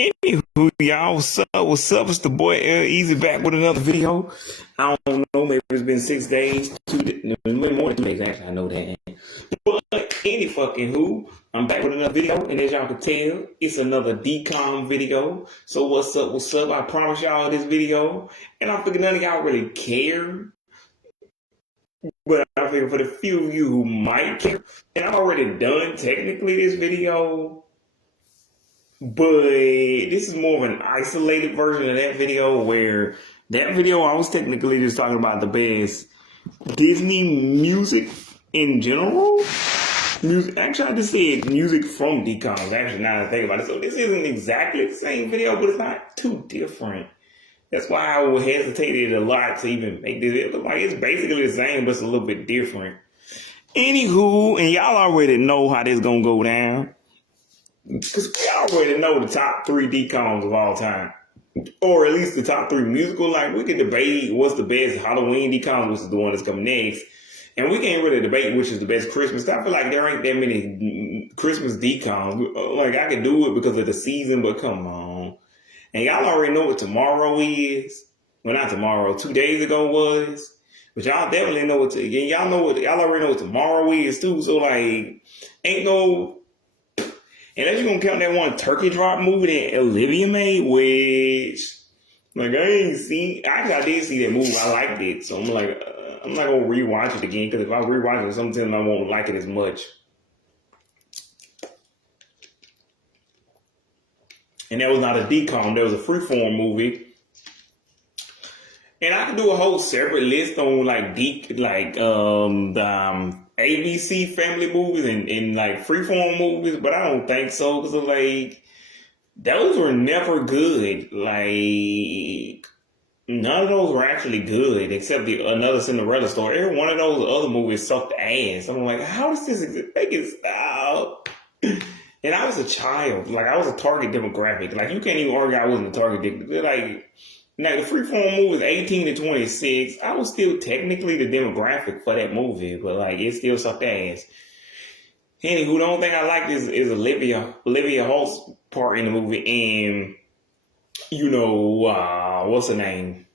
Anywho, y'all, what's up? What's up? It's the boy Easy back with another video. I don't know, maybe it's been 6 days, maybe more than 2 days actually, I know that. But any fucking who, I'm back with another video, and as y'all can tell, it's another decom video. So what's up? What's up? I promise y'all this video, and I figure none of y'all really care. But I figure for the few of you who might care, and I've already done technically this video. But this is more of an isolated version of that video where that video I was technically just talking about the best Disney music in general. Music, actually, I just said music from DCOMs. Actually, now that I think about it. So this isn't exactly the same video, but it's not too different. That's why I hesitated a lot to even make this. It look like it's basically the same, but it's a little bit different. Anywho, and y'all already know how this gonna go down. Because we already know the top 3 DCOMs of all time. Or at least the top 3 musical. Like, we can debate what's the best Halloween DCOM, which is the one that's coming next. And we can't really debate which is the best Christmas. I feel like there ain't that many Christmas DCOMs. Like, I could do it because of the season, but come on. And y'all already know what tomorrow is. Well, not tomorrow. 2 days ago was. But y'all definitely know what y'all already know what tomorrow is, too. So, like, ain't no... And then you're going to count that one turkey drop movie that Olivia made, which, like, I did see that movie. I liked it. So I'm like, I'm not going to rewatch it again, because if I rewatch it, sometimes I won't like it as much. And that was not a DCOM. That was a freeform movie. And I could do a whole separate list on, like, ABC family movies and like freeform movies, but I don't think so, because like those were never good. Like none of those were actually good except another Cinderella story. Every one of those other movies sucked ass. I'm like, how does this make it stop? And I was a child, like I was a target demographic. Like you can't even argue I wasn't a target demographic. Like now the freeform movie was 18 to 26. I was still technically the demographic for that movie, but like it still sucked ass. Anywho, the only thing I liked is Olivia Holt's part in the movie, and what's her name?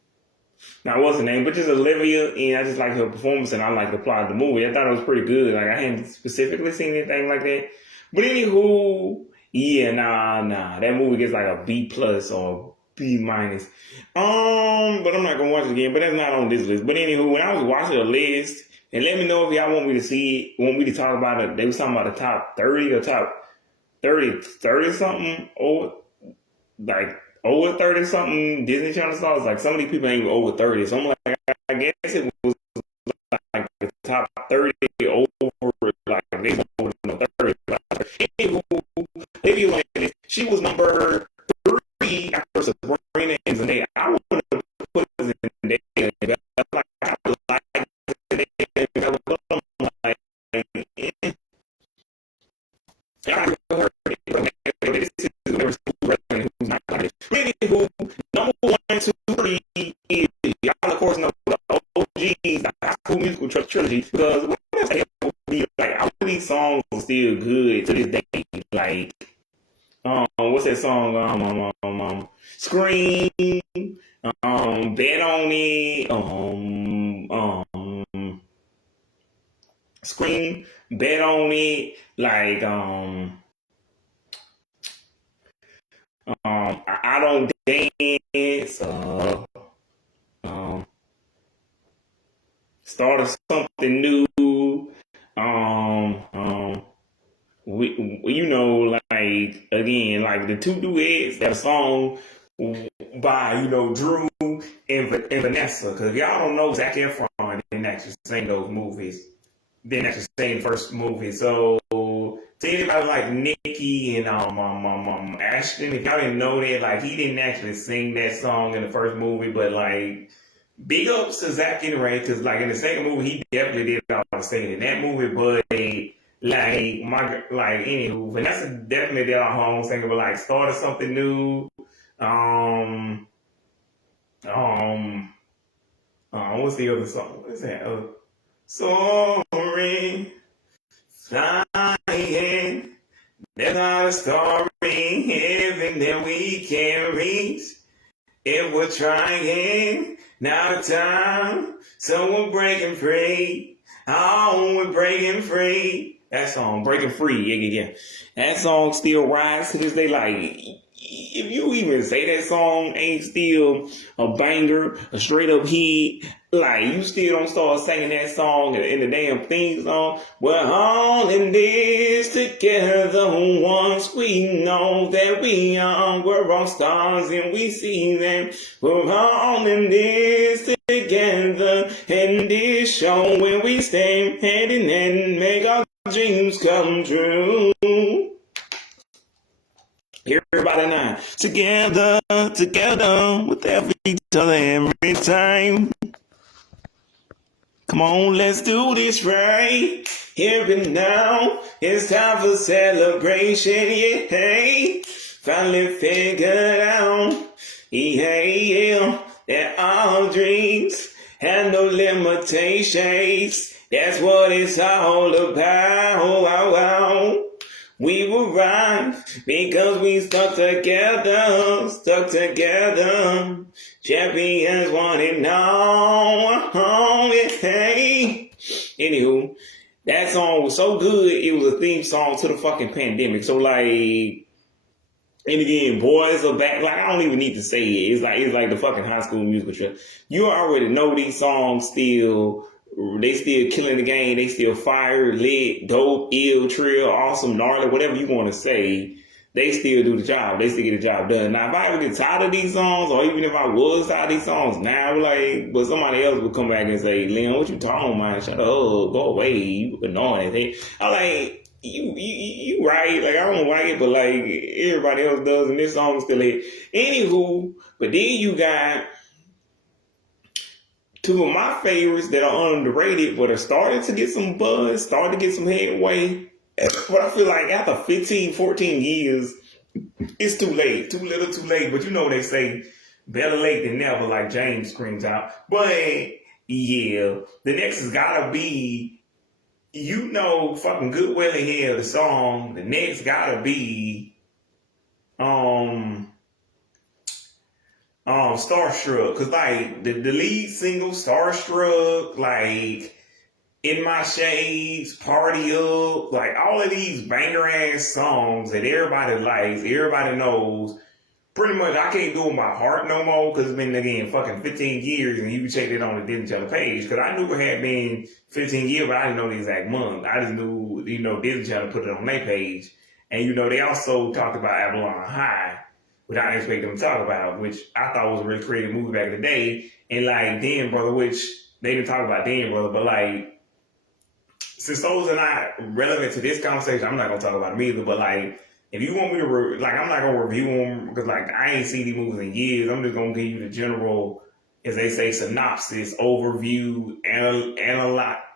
Now what's her name? But just Olivia, and I just like her performance, and I like the plot of the movie. I thought it was pretty good. Like I hadn't specifically seen anything like that. But anywho, yeah, nah, that movie gets like a B+ or B-. But I'm not gonna watch it again. But that's not on this list. But anywho, when I was watching the list, and let me know if y'all want me to see it, want me to talk about it. They was talking about the top 30 or top 30 something, or like over 30 something Disney Channel stars. Like some of these people ain't even over 30. So I'm like, I guess it was like the top 30 over, like they over 30. Anyway, she was number 3 after Sabrina and Zendaya. I want to put Zendaya. Like, I like Zendaya. But I'm like, number 1, 2, 3 is y'all of course know the OGs, the High School Musical trilogy, because what like all these songs are still good to this day. Like what's that song? Scream, Bet on It, Scream, Bet on It, like I Don't Dance, Start of Something New, like again, like the 2 duets, that song by Drew and Vanessa, because if y'all don't know, Zac Efron didn't actually sing those movies, didn't actually sing the first movie. So to anybody like Nicki and Ashton, if y'all didn't know that, like he didn't actually sing that song in the first movie, but like big ups to Zac anyway, because like in the second movie he definitely did all the singing in that movie, but anywho, Vanessa definitely did our home singing, but like started something new. What's the other song? What's that? Soaring, flying, there's not a story, heaven that we can reach if we're trying. Now the time, so we're breaking free. Oh, we're breaking free. That song, Breaking Free, yeah. That song still rides to this day. Like, if you even say that song ain't still a banger, a straight up hit, like, you still don't start singing that song in the damn theme song. We're all in this together once we know that we're all stars and we see them. We're all in this together, and this show when we stay hand in hand, make our dreams come true. Everybody now, together with each other every time. Come on, let's do this right here and now. It's time for celebration, yeah. Hey, finally figured out, yeah, that our dreams have no limitations. That's what it's all about. We will rise because we stuck together. Champions want it all. Hey. Anywho, that song was so good, it was a theme song to the fucking pandemic. So like, and again, boys are back. Like, I don't even need to say it. It's like the fucking High School Musical trip. You already know these songs still. They still killing the game. They still fire, lit, dope, ill, trill, awesome, gnarly, whatever you want to say. They still do the job. They still get the job done. Now, if I ever get tired of these songs, or even if I was tired of these songs now, like, but somebody else would come back and say, Leon, what you talking about? Shut up, go away. You annoying. I'm like, you right. Like, I don't like it, but like everybody else does, and this song is still hit. Anywho, but then you got two of my favorites that are underrated, but are starting to get some buzz, starting to get some headway. But I feel like after 15, 14 years, it's too late. Too little, too late. But you know they say, better late than never, like James screams out. But yeah, the next has gotta be, you know, fucking Good Well in Hell, the song. The next gotta be, Starstruck, cause like the lead single Starstruck, like In My Shades, Party Up, like all of these banger ass songs that everybody likes, everybody knows. Pretty much I can't do it by heart no more, cause it's been again fucking 15 years, and you can check it on the Disney Channel page. Cause I knew it had been 15 years, but I didn't know the exact month. I just knew, you know, Disney Channel put it on their page, and you know they also talked about Avalon High, which I didn't expect them to talk about, which I thought was a really creative movie back in the day. And like Dan Brother, which they didn't talk about Dan Brother, but like, since those are not relevant to this conversation, I'm not going to talk about them either. But like, if you want me to, I'm not going to review them because like, I ain't seen these movies in years. I'm just going to give you the general, as they say, synopsis, overview,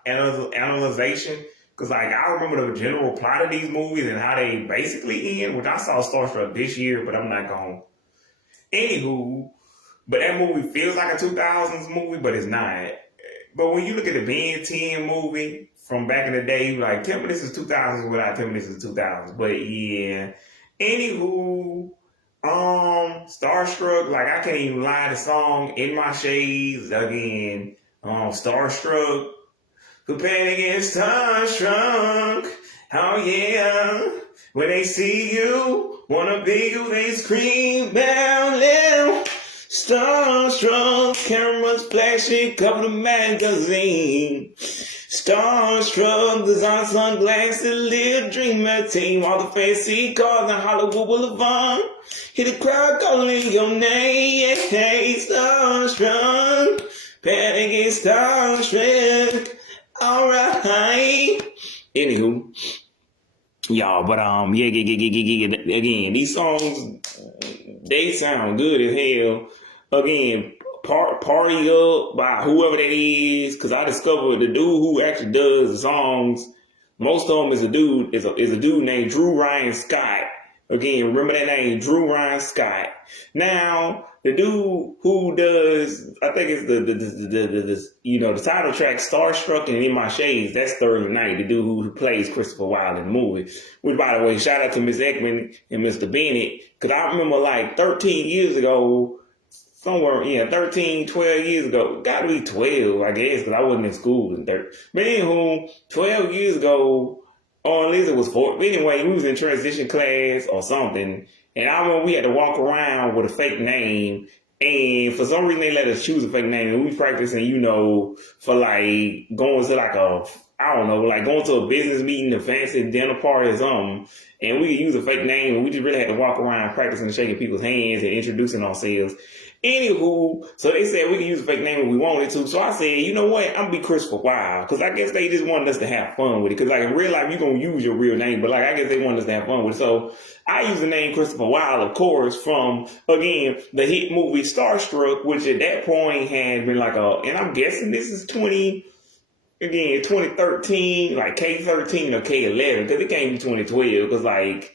analyzation. Because, like, I remember the general plot of these movies and how they basically end, which I saw Starstruck this year, but I'm not going to. Anywho, but that movie feels like a 2000s movie, but it's not. But when you look at the Ben 10 movie from back in the day, like, tell me this is 2000s without telling me this is 2000s. But, yeah. Anywho, Starstruck, like, I can't even lie, the song In My Shades, again, Starstruck. Compared against starstruck, oh yeah. When they see you, wanna be you, they scream down loud. Starstruck, cameras flashing, cover the magazine. Starstruck, design sunglasses, little dreamer team. All the fancy cars on Hollywood Boulevard. Hear the crowd calling your name. Hey, Starstruck, compared against starstruck. Alright. Anywho, y'all, but yeah, again, these songs, they sound good as hell. Again, Party Up by whoever that is, because I discovered the dude who actually does the songs. Most of them is a dude named Drew Ryan Scott. Again, remember that name, Drew Ryan Scott. Now, the dude who does, I think it's the title track Starstruck and In My Shades, that's Sterling Knight, the dude who plays Christopher Wilde in the movie. Which, by the way, shout out to Miss Ekman and Mr. Bennett, because I remember like 13 years ago, somewhere, 13, 12 years ago, gotta be 12, I guess, because I wasn't in school in 13. But anywho, 12 years ago, or at least it was 4. Anyway, we was in transition class or something, and I remember we had to walk around with a fake name, and for some reason they let us choose a fake name, and we was practicing, for like going to like like going to a business meeting, a fancy dinner party or something, and we could use a fake name, and we just really had to walk around practicing shaking people's hands and introducing ourselves. Anywho, so they said we could use a fake name if we wanted to. So I said, you know what? I'm going to be Christopher Wilde. Because I guess they just wanted us to have fun with it. Because like in real life, you're going to use your real name. But like I guess they wanted us to have fun with it. So I used the name Christopher Wilde, of course, from, again, the hit movie Starstruck, which at that point had been like and I'm guessing this is 2013, like K13 or K11. Because it can't be 2012. Because like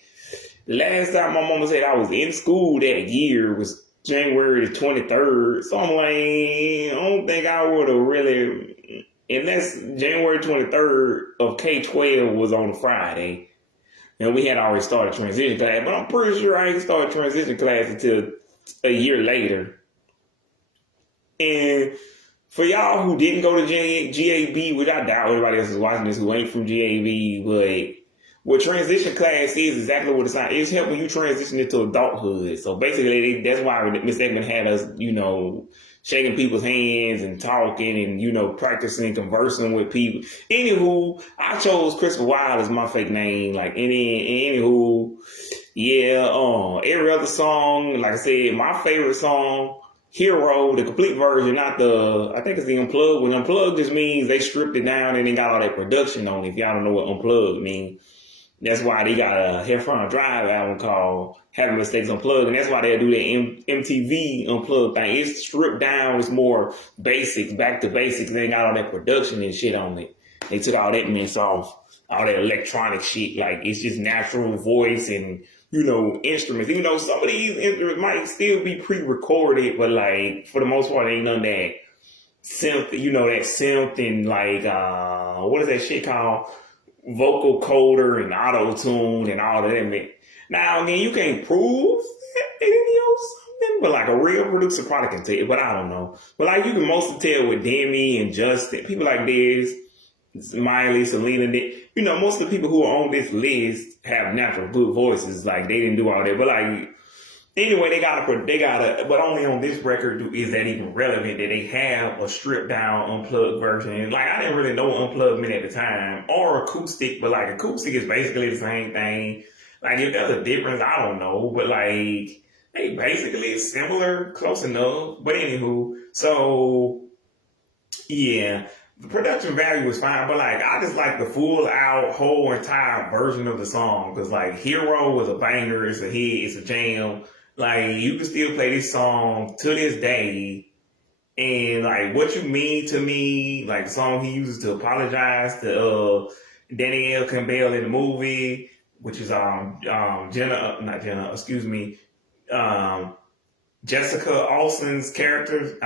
the last time my mama said I was in school that year was January the 23rd. So I'm like, I don't think I would have really, unless January 23rd of K12 was on a Friday. And we had already started transition class. But I'm pretty sure I ain't started transition class until a year later. And for y'all who didn't go to GAB, which I doubt everybody else is watching this who ain't from GAB, but what transition class is exactly what it's like. It's helping you transition into adulthood. So basically, that's why Miss Ekman had us, shaking people's hands and talking and, practicing, conversing with people. Anywho, I chose Christopher Wilde as my fake name. Like, anywho, every other song, like I said, my favorite song, Hero, the complete version, not I think it's the Unplugged. When Unplugged just means they stripped it down and they got all that production on it. If y'all don't know what Unplugged means. That's why they got a Hellfire Drive album called Having Mistakes Unplugged, and that's why they do that MTV Unplugged thing. It's stripped down, it's more basics, back to basics. They got all that production and shit on it. They took all that mess off, all that electronic shit. Like, it's just natural voice and, instruments. Even though some of these instruments might still be pre-recorded, but like, for the most part, ain't none of that synth, that synth and like, what is that shit called? Vocal coder and auto-tune and all of that. Now, again, you can't prove something, but like a real producer probably can tell you, but I don't know. But like you can mostly tell with Demi and Justin, people like this, Miley, Selena, most of the people who are on this list have natural good voices. Like they didn't do all that, but like, anyway, they gotta, but only on this record is that even relevant that they have a stripped down unplugged version. Like I didn't really know what unplugged meant at the time, or acoustic, but like acoustic is basically the same thing. Like if there's a difference, I don't know, but like they basically similar, close enough. But anywho, so yeah. The production value was fine, but like I just like the full out whole entire version of the song because like Hero was a banger, it's a hit, it's a jam. Like you can still play this song to this day, and like What You Mean to Me, like the song he uses to apologize to Danielle Campbell in the movie, which is Jessica Olsen's character.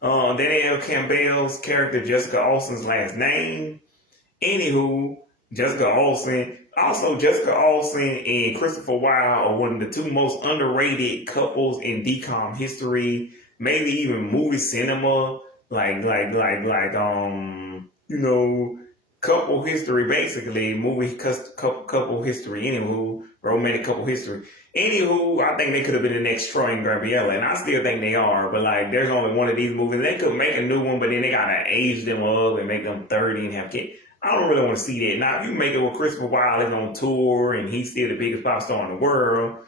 Danielle Campbell's character, Jessica Olsen's last name. Anywho, Jessica Olsen and Christopher Wilde are one of the two most underrated couples in DCOM history, maybe even movie cinema, couple history, basically, couple history, anywho, romantic couple history. Anywho, I think they could have been the next Troy and Gabriella, and I still think they are, but like, there's only one of these movies. They could make a new one, but then they gotta age them up and make them 30 and have kids. I don't really want to see that. Now, if you make it with Christopher Wilde is on tour and he's still the biggest pop star in the world,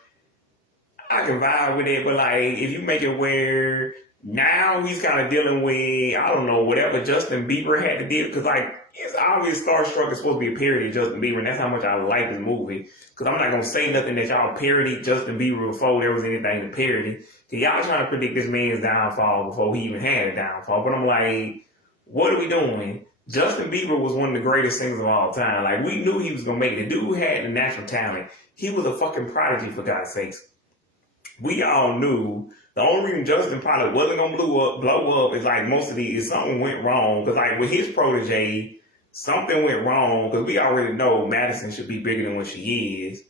I can vibe with it, but like, if you make it where now he's kind of dealing with, I don't know, whatever Justin Bieber had to deal, because like, it's obvious Starstruck is supposed to be a parody of Justin Bieber, and that's how much I like this movie. Because I'm not going to say nothing that y'all parodied Justin Bieber before there was anything to parody. Because y'all trying to predict this man's downfall before he even had a downfall. But I'm like, what are we doing? Justin Bieber was one of the greatest singers of all time. Like, we knew he was gonna make it. The dude had the natural talent. He was a fucking prodigy, for God's sakes. We all knew the only reason Justin probably wasn't gonna blow up is like most of these, something went wrong. Cause like with his protege, something went wrong. Cause we already know Madison should be bigger than what she is.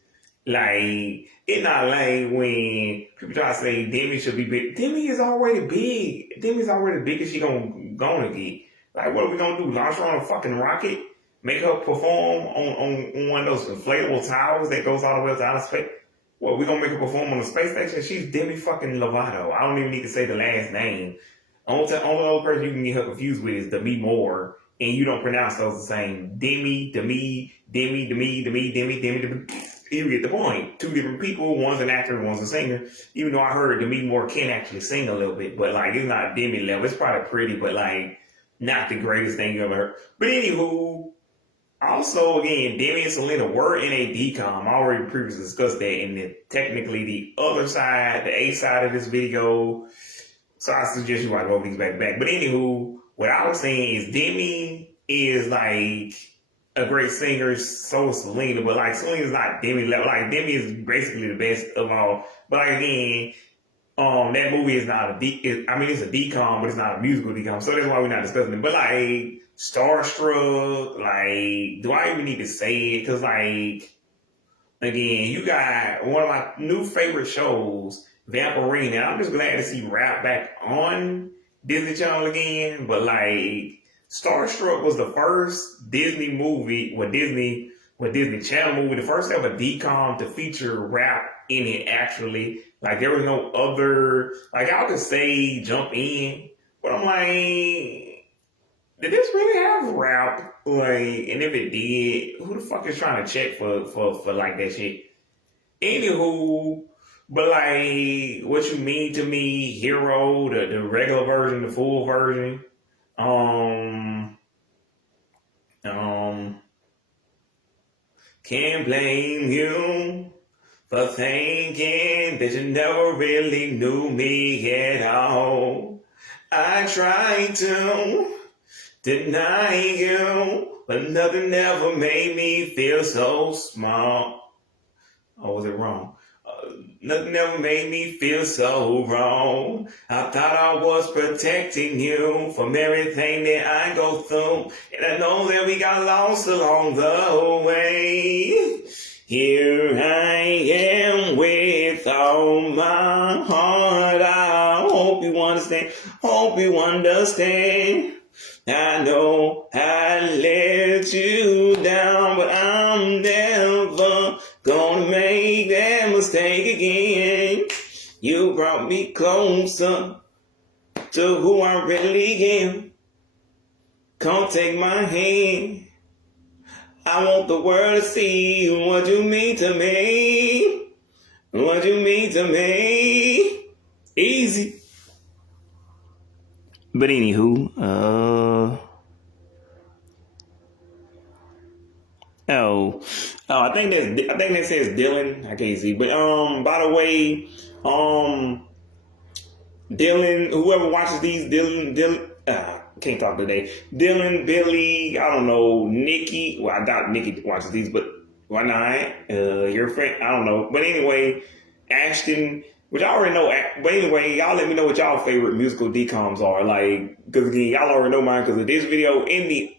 Like, it's not like when people try to say Demi should be big. Demi is already big. Demi's already big as she gonna get. Like, what are we gonna do? Launch her on a fucking rocket? Make her perform on one of those inflatable towers that goes all the way up to outer space? What, we gonna make her perform on the space station? She's Demi fucking Lovato. I don't even need to say the last name. Only other person you can get her confused with is Demi Moore, and you don't pronounce those the same. Demi. You get the point. Two different people. One's an actor, one's a singer. Even though I heard Demi Moore can actually sing a little bit, but like it's not Demi level. It's probably pretty, but like not the greatest thing you ever heard. But anywho, also again, Demi and Selena were in a decom. I already previously discussed that. And technically the other side, the A side of this video. So I suggest you watch both these back to back. But anywho, what I was saying is Demi is like a great singer, so is Selena, but like Selena's not Demi level. Like Demi is basically the best of all. But like again, that movie is not it's a decom, but it's not a musical decom. So that's why we're not discussing it. But like Starstruck, like, do I even need to say it? Cause like, again, you got one of my new favorite shows, Vampirina. And I'm just glad to see rap back on Disney Channel again. But like, Starstruck was the first Disney movie, Disney Channel movie, the first ever decom to feature rap in it actually. Like there was no other, like I could say jump in, but I'm like, did this really have rap? Like, and if it did, who the fuck is trying to check for like that shit? Anywho, but like, what you mean to me, Hero, the regular version, the full version, can't blame you for thinking that you never really knew me at all. I tried to deny you, but nothing ever made me feel so small. Or was it wrong? Nothing ever made me feel so wrong. I thought I was protecting you from everything that I go through. And I know that we got lost along the way. Here I am with all my heart. I hope you understand. Hope you understand. I know I let you down, but I'm never gonna make that mistake again. You brought me closer to who I really am. Come take my hand. I want the world to see what you mean to me. What you mean to me. Easy. But anywho, I think that says Dylan. I can't see, but by the way, Dylan. Whoever watches these, Dylan. Can't talk today. Dylan, Billy. I don't know. Nikki. Well, I doubt Nikki watches these, but why not? Your friend. I don't know. But anyway, Ashton. Which I already know, but anyway, y'all let me know what y'all favorite musical decoms are. Like, because again, y'all already know mine because of this video. In the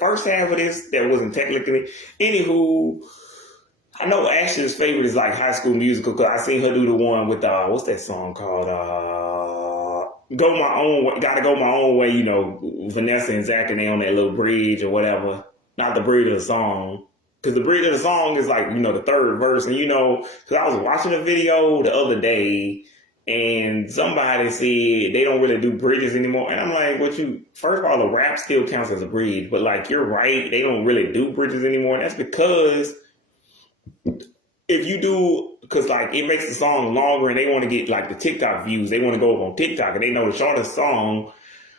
first half of this, that wasn't technically. Anywho, I know Ashton's favorite is like High School Musical because I seen her do the one with, what's that song called? Go My Own Way. Gotta Go My Own Way, you know, Vanessa and Zach and they on that little bridge or whatever. Not the bridge of the song. Because the bridge of the song is like, you know, the third verse. And, you know, because I was watching a video the other day and somebody said they don't really do bridges anymore. And I'm like, first of all, the rap still counts as a bridge. But, like, you're right. They don't really do bridges anymore. And that's because if you do, because, like, it makes the song longer and they want to get, like, the TikTok views. They want to go up on TikTok and they know the shortest song.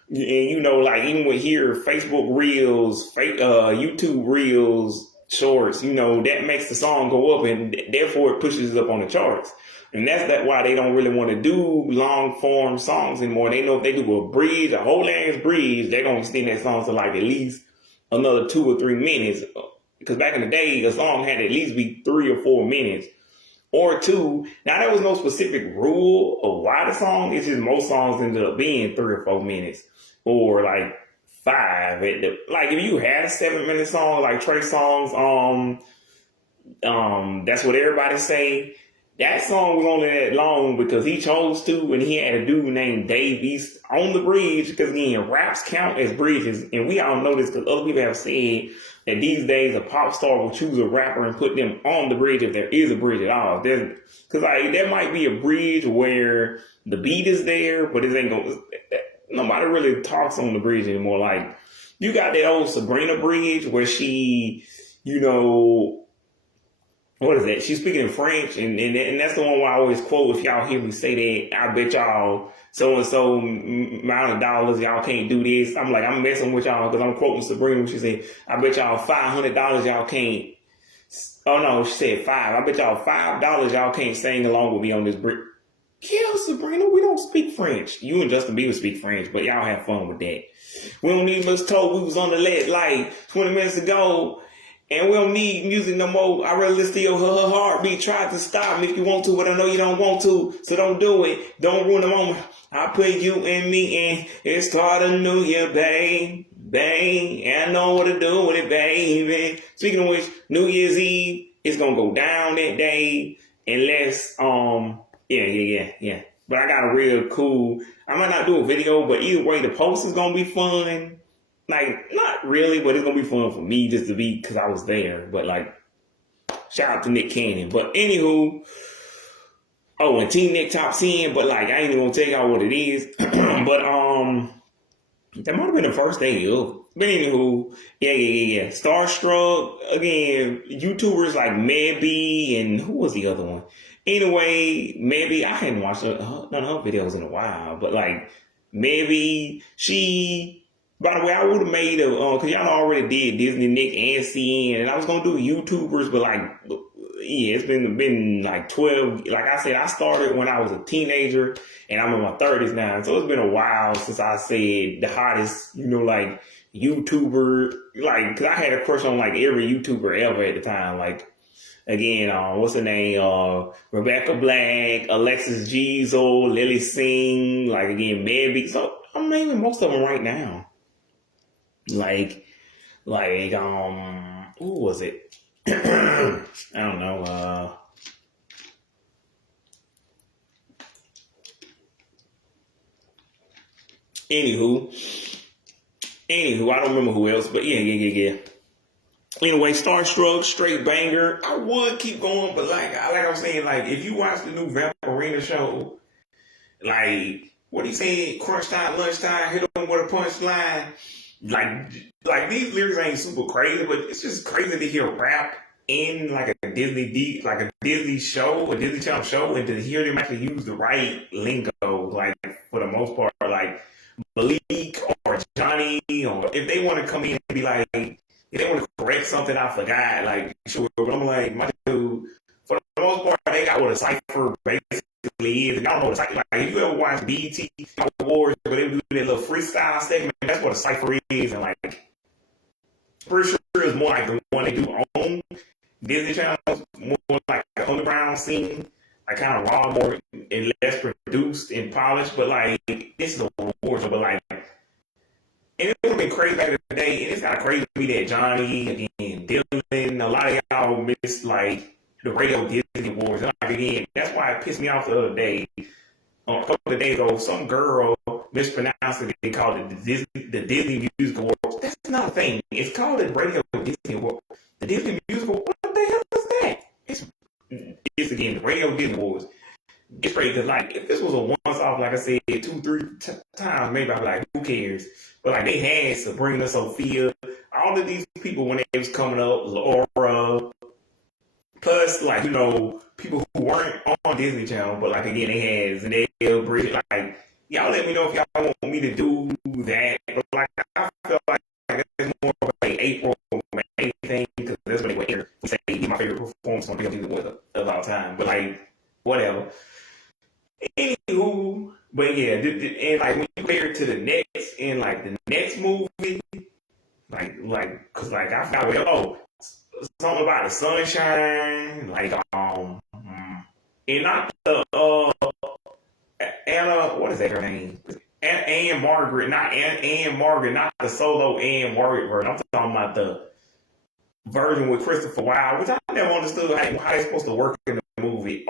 And, you know, like, even with here, Facebook Reels, YouTube Reels, shorts, you know, that makes the song go up and therefore it pushes it up on the charts. And that's why they don't really want to do long form songs anymore. They know if they do a bridge, a whole ass bridge, they're going to extend that song to like at least another 2 or 3 minutes. Because back in the day, a song had to at least be 3 or 4 minutes or 2. Now, there was no specific rule of why the song. It's just most songs ended up being 3 or 4 minutes or like 5. Like if you had a 7-minute song, like Trey Songz, that's what everybody say. That song was only that long because he chose to, and he had a dude named Dave East on the bridge. Because again, raps count as bridges, and we all know this because other people have said that these days a pop star will choose a rapper and put them on the bridge if there is a bridge at all. Because like there might be a bridge where the beat is there, but it ain't gonna. Nobody really talks on the bridge anymore. Like you got that old Sabrina bridge where she, you know. What is that? She's speaking in French, and that's the one where I always quote. If y'all hear me say that, I bet y'all so and so amount of dollars y'all can't do this. I'm like, I'm messing with y'all because I'm quoting Sabrina. She said, I bet y'all $500 y'all can't. Oh no, she said 5. I bet y'all $5 y'all can't sing along with me on this brick. Yeah, Sabrina, we don't speak French. You and Justin Bieber speak French, but y'all have fun with that. We don't need much told. We was on the lead like 20 minutes ago. And we don't need music no more. I really listen to your heartbeat. Try to stop me if you want to, but I know you don't want to. So don't do it. Don't ruin the moment. I put you and me in. It's start a new year, babe. Bang. And I know what to do with it, baby. Speaking of which, New Year's Eve is going to go down that day. Unless, yeah. But I got a real cool, I might not do a video, but either way, the post is going to be fun. Like, not really, but it's going to be fun for me just to be, because I was there. But, like, shout out to Nick Cannon. But, anywho, and Team Nick top 10, but, like, I ain't even going to tell y'all what it is. But, that might have been the first day of. But, anywho, yeah. Starstruck, again, YouTubers like Mebby and who was the other one? Anyway, Mebby, I hadn't watched none of her videos in a while, but, like, Mebby, she... By the way, I would have made because y'all already did Disney, Nick, and CN, and I was going to do YouTubers, but like, yeah, it's been like 12. Like I said, I started when I was a teenager, and I'm in my 30s now, so it's been a while since I said the hottest, like, YouTuber, like, because I had a crush on, like, every YouTuber ever at the time, like, again, what's her name, Rebecca Black, Alexis Jeezel, Lily Singh, like, again, Mebby, so I'm naming most of them right now. Like, who was it? I don't know. Anywho, I don't remember who else, but yeah. Anyway, Starstruck, straight banger. I would keep going, but like I'm saying, like, if you watch the new Vampirina show, like, what he said, crunch time, lunchtime, hit them with a punchline. Like these lyrics ain't super crazy, but it's just crazy to hear rap in like a Disney show, a Disney Channel show, and to hear them actually use the right lingo, like for the most part, like Malik or Johnny, or if they want to come in and be like, if they want to correct something I forgot, like sure, but I'm like, my dude, for the most part, they got what a cipher basically is. And y'all know what a cipher, like if you ever watch BET Awards, but they do that little freestyle segment, that's what a cipher is, and like pretty sure it's more like the one they do on Disney Channel, more like the underground scene, like kind of raw, more and less produced and polished. But like this is a award show, but like, and it would have been crazy back in the day. And it's kind of crazy to me that Johnny, again, Dylan, a lot of y'all miss like the radio Disney Awards. And like again, that's why it pissed me off the other day. A couple of days ago, some girl mispronounced it and called it the Disney Music Awards. That's not a thing. It's called the Radio Disney Awards. The Disney Music Awards, what the hell is that? It's again, the Radio Disney Awards. It's crazy because, like, if this was a once-off, like I said, 2-3 times, maybe I'd be like, who cares? But, like, they had Sabrina, Sophia, all of these people when they was coming up, Laura, plus, like, people who weren't on Disney Channel, but, like, again, they had Zendaya, Bridget, like, y'all let me know if y'all want me to do that. But, like, I feel like it's more of like April, May thing, because that's when they were here. We say, my favorite performance on Disney was of all time. But, like, whatever. Anywho, but yeah, and like when you compare it to the next, in like the next movie, cause like I forgot something about the sunshine, and not the Anna, what is that her name? Anne Margaret, not Anne Margaret, not the solo Anne Margaret version. I'm talking about the version with Christopher Wilde, which I never understood how they're supposed to work in the movie.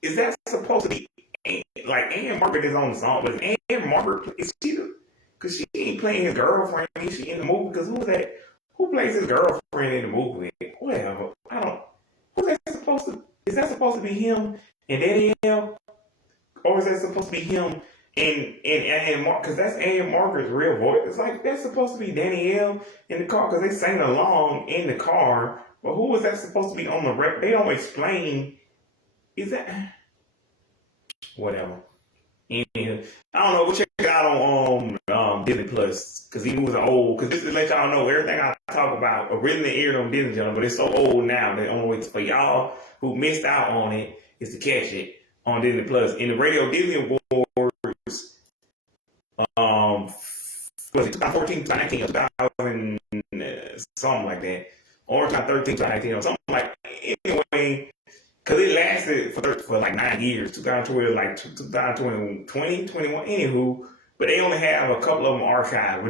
Is that supposed to be like Anne Margaret is on the song, but Anne Margaret, is she because she ain't playing his girlfriend, is she in the movie? Because who's that? Who plays his girlfriend in the movie? Whatever. I don't. Who's that supposed to? Is that supposed to be him and Danielle, or is that supposed to be him and Mark? Because that's Anne Margaret's real voice. It's like that's supposed to be Danielle in the car because they sang along in the car. But who is that supposed to be on the record? They don't explain. Is that whatever? And I don't know. We'll check it out on Disney Plus because he was old. Because just to let y'all know, everything I talk about originally aired on Disney Channel, but it's so old now that the only way for y'all who missed out on it is to catch it on Disney Plus. In the Radio Disney Awards, was it 2014, 2019, 2000, something like that, or 2013, 2019, or something like that. Anyway. Because it lasted for like 9 years, 2012, like 2020, 2021, anywho. But they only have a couple of them archived.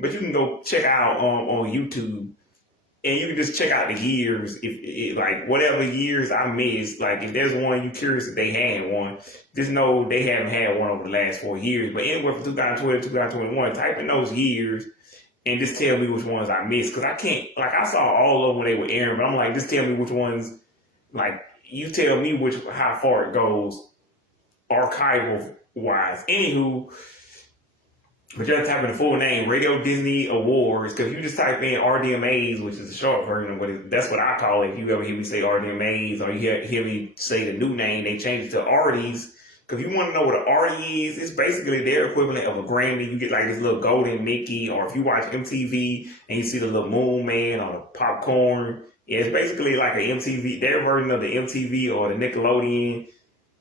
But you can go check out on YouTube, and you can just check out the years. If like whatever years I missed, like if there's one you curious if they had one, just know they haven't had one over the last 4 years. But anywhere from 2012 to 2021, type in those years and just tell me which ones I missed. Because I can't, like I saw all of them when they were airing, but I'm like, just tell me which ones, like. You tell me how far it goes, archival wise. Anywho, but you have to type in the full name, Radio Disney Awards, because if you just type in RDMAs, which is a short version of that's what I call it. If you ever hear me say RDMAs or you hear me say the new name, they changed it to Arties. Because if you want to know what an Artie is, it's basically their equivalent of a Grammy. You get like this little golden Mickey, or if you watch MTV and you see the little Moon Man or the popcorn. Yeah, it's basically like an MTV, their version of the MTV or the Nickelodeon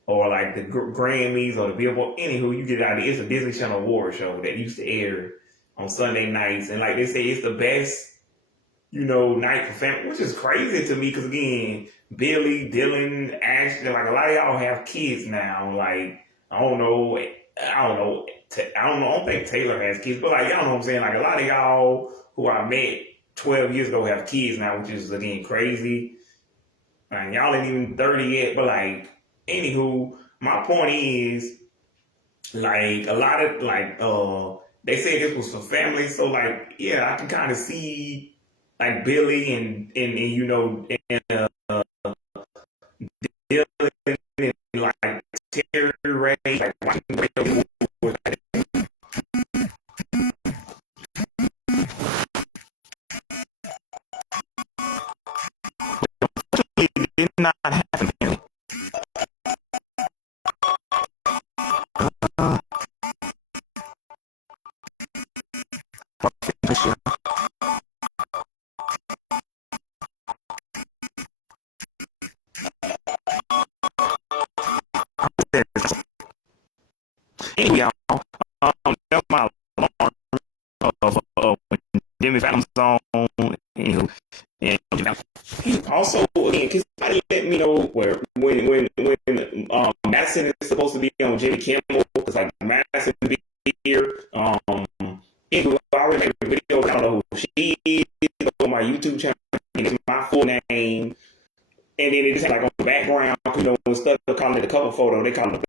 or like the Grammys or the Billboard. Anywho, you get it out of it. It's a Disney Channel award show that used to air on Sunday nights. And like they say, it's the best, night for family, which is crazy to me because, again, Billy, Dylan, Ashley, like a lot of y'all have kids now. Like, I don't know. I don't think Taylor has kids, but like, y'all know what I'm saying? Like, a lot of y'all who I met 12 years ago have kids now, which is, again, crazy. And y'all ain't even 30 yet, but like, anywho, my point is, like, a lot of, like, they say this was for family, so, like, yeah, I can kind of see, like, Billy and Dylan and, like, Terry Ray, like, watching radio, like, it did not happen. Anyway, y'all, that's my alarm of when Jimmy Fallon's on. Anywho, and also, again, can somebody let me know when Madison is supposed to be on Jimmy Kimmel? Because like Madison be here. Anyway, I already made a video. I don't know who she is on my YouTube channel. And it's my full name. And then it just like on the background, instead of calling it a cover photo, they call it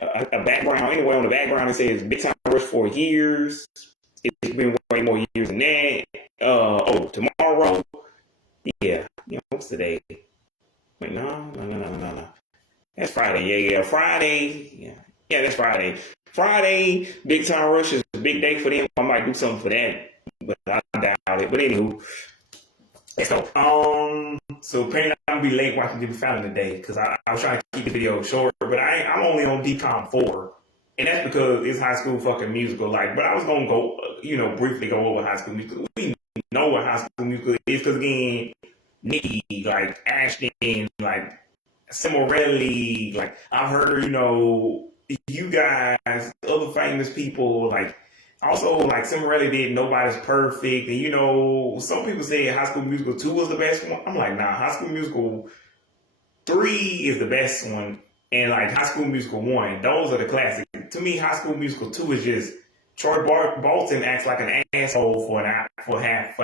a background. Anyway, on the background it says Big Time Rush for years. It's been way more years than that. Tomorrow. Yeah. What's today? Wait, no. That's Friday. Yeah. Friday. Yeah, that's Friday. Friday, Big Time Rush is a big day for them. I might do something for that, but I doubt it. But anywho. So apparently I'm gonna be late watching Jimmy Fallon today because I was trying to keep the video short, but I'm only on DCOM 4, and that's because it's High School fucking Musical. Like, but I was gonna go, briefly go over High School Musical. We know what High School Musical is because again, Nikki, like Ashton, like similarly, like I've heard, you guys, other famous people, like also like similarly did Nobody's Perfect, and some people say High School Musical 2 was the best one. I'm like, nah, High School Musical 3 is the best one, and like High School Musical 1, those are the classics. To me, High School Musical 2 is just Troy Bolton acts like an asshole for an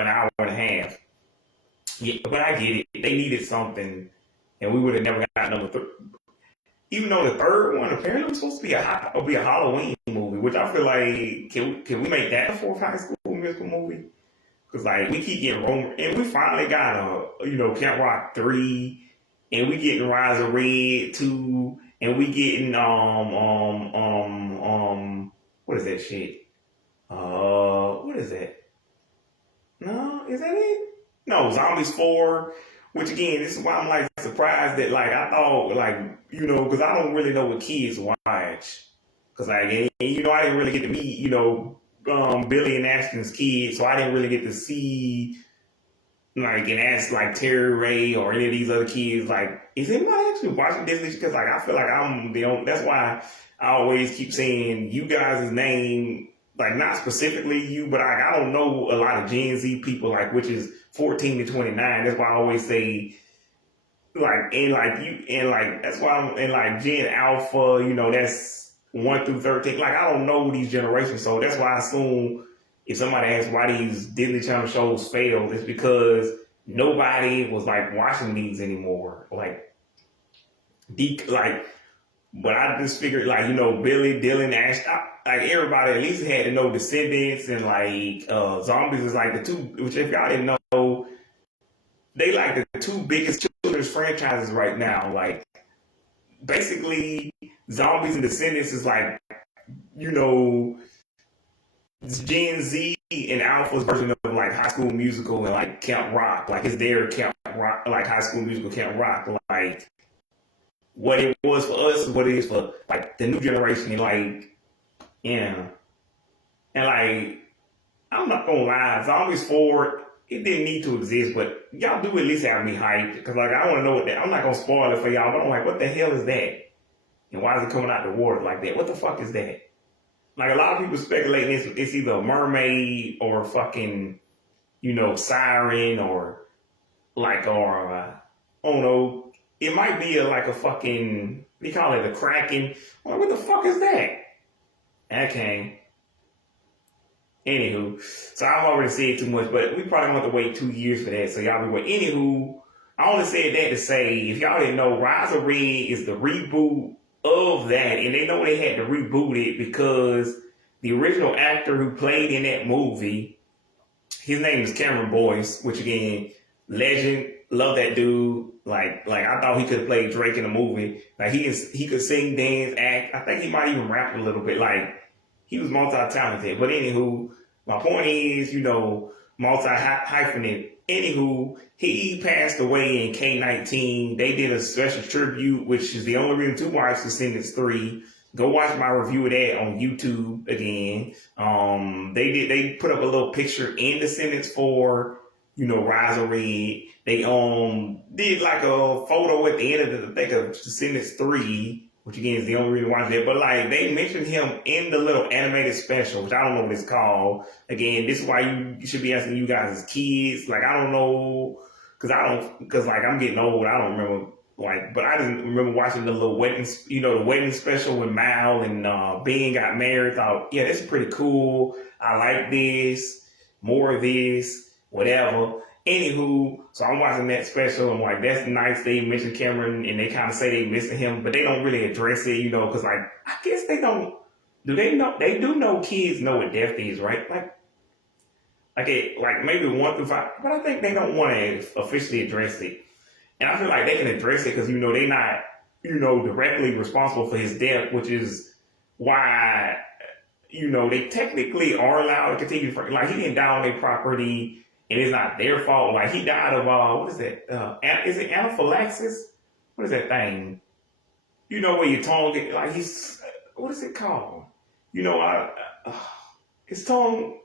hour and a half. Yeah, but I get it. They needed something, and we would have never got number 3. Even though the third one apparently was supposed to be a Halloween movie, which I feel like can we make that a fourth High School Musical movie? Because like we keep getting Roman, and we finally got Camp Rock 3, and we getting Rise of Red 2, and we getting what is that shit? What is that? No, is that it? No, Zombies 4. Which again, this is why I'm like surprised that like I thought like because I don't really know what kids watch. Because like I didn't really get to meet Billy and Ashton's kids, so I didn't really get to see like and ask like Terry Ray or any of these other kids like, is anybody actually watching Disney? Because like I feel like I'm the only. That's why I always keep saying you guys' name. Like not specifically you, but I don't know a lot of Gen Z people, like which is 14 to 29. That's why I always say like that's why I'm and like Gen Alpha, that's 1 through 13. Like I don't know these generations, so that's why I assume if somebody asks why these Disney Channel shows failed, it's because nobody was like watching these anymore. But I just figured like Billy, Dylan, Ash, like everybody at least had to know Descendants and like Zombies is like the two. Which if y'all didn't know, they like the two biggest children's franchises right now. Like basically, Zombies and Descendants is like Gen Z and Alpha's version of like High School Musical and like Camp Rock. Like it's their Camp Rock, like High School Musical, Camp Rock. Like what it was for us is what it is for like the new generation. And like and like I'm not gonna lie, Zombies 4 it didn't need to exist, but y'all do at least have me hyped because like I want to know what that. I'm not gonna spoil it for y'all, but I'm like, what the hell is that? And why is it coming out the water like that? What the fuck is that? Like a lot of people speculating it's either a mermaid or fucking siren or like I don't know. It might be like a fucking, they call it a kraken. Like, what the fuck is that? Okay. Anywho, so I've already said too much, but we probably gonna have to wait 2 years for that. So y'all be waiting. Anywho, I only said that to say, if y'all didn't know, Rise of Red is the reboot of that, and they know they had to reboot it because the original actor who played in that movie, his name is Cameron Boyce, which again, legend. Love that dude. Like I thought he could have played Drake in the movie. Like he could sing, dance, act. I think he might even rap a little bit. Like he was multi-talented. But anywho, my point is, multi-hyphenate. Anywho, he passed away in K-19. They did a special tribute, which is the only reason to watch Descendants 3. Go watch my review of that on YouTube again. They put up a little picture in Descendants 4. Rise of Red. They did like a photo at the end of Descendants 3, which again is the only reason to watch that. But like they mentioned him in the little animated special, which I don't know what it's called. Again, this is why you should be asking you guys as kids. Like I don't know, because like I'm getting old. I don't remember but I didn't remember watching the little wedding, the wedding special when Mal and Ben got married. Thought, yeah, this is pretty cool. I like this, more of this. Whatever. Anywho, so I'm watching that special. I'm like, that's nice. They mentioned Cameron and they kind of say they missing him, but they don't really address it, because like, I guess they don't. Do they know? They do know kids know what death is, right? Like maybe 1 through 5, but I think they don't want to officially address it. And I feel like they can address it because, they're not, directly responsible for his death, which is why, they technically are allowed to continue. Like he didn't die on their property. And it's not their fault. Like he died of what is that? Is it anaphylaxis? What is that thing? Where your tongue get like what is it called? His tongue.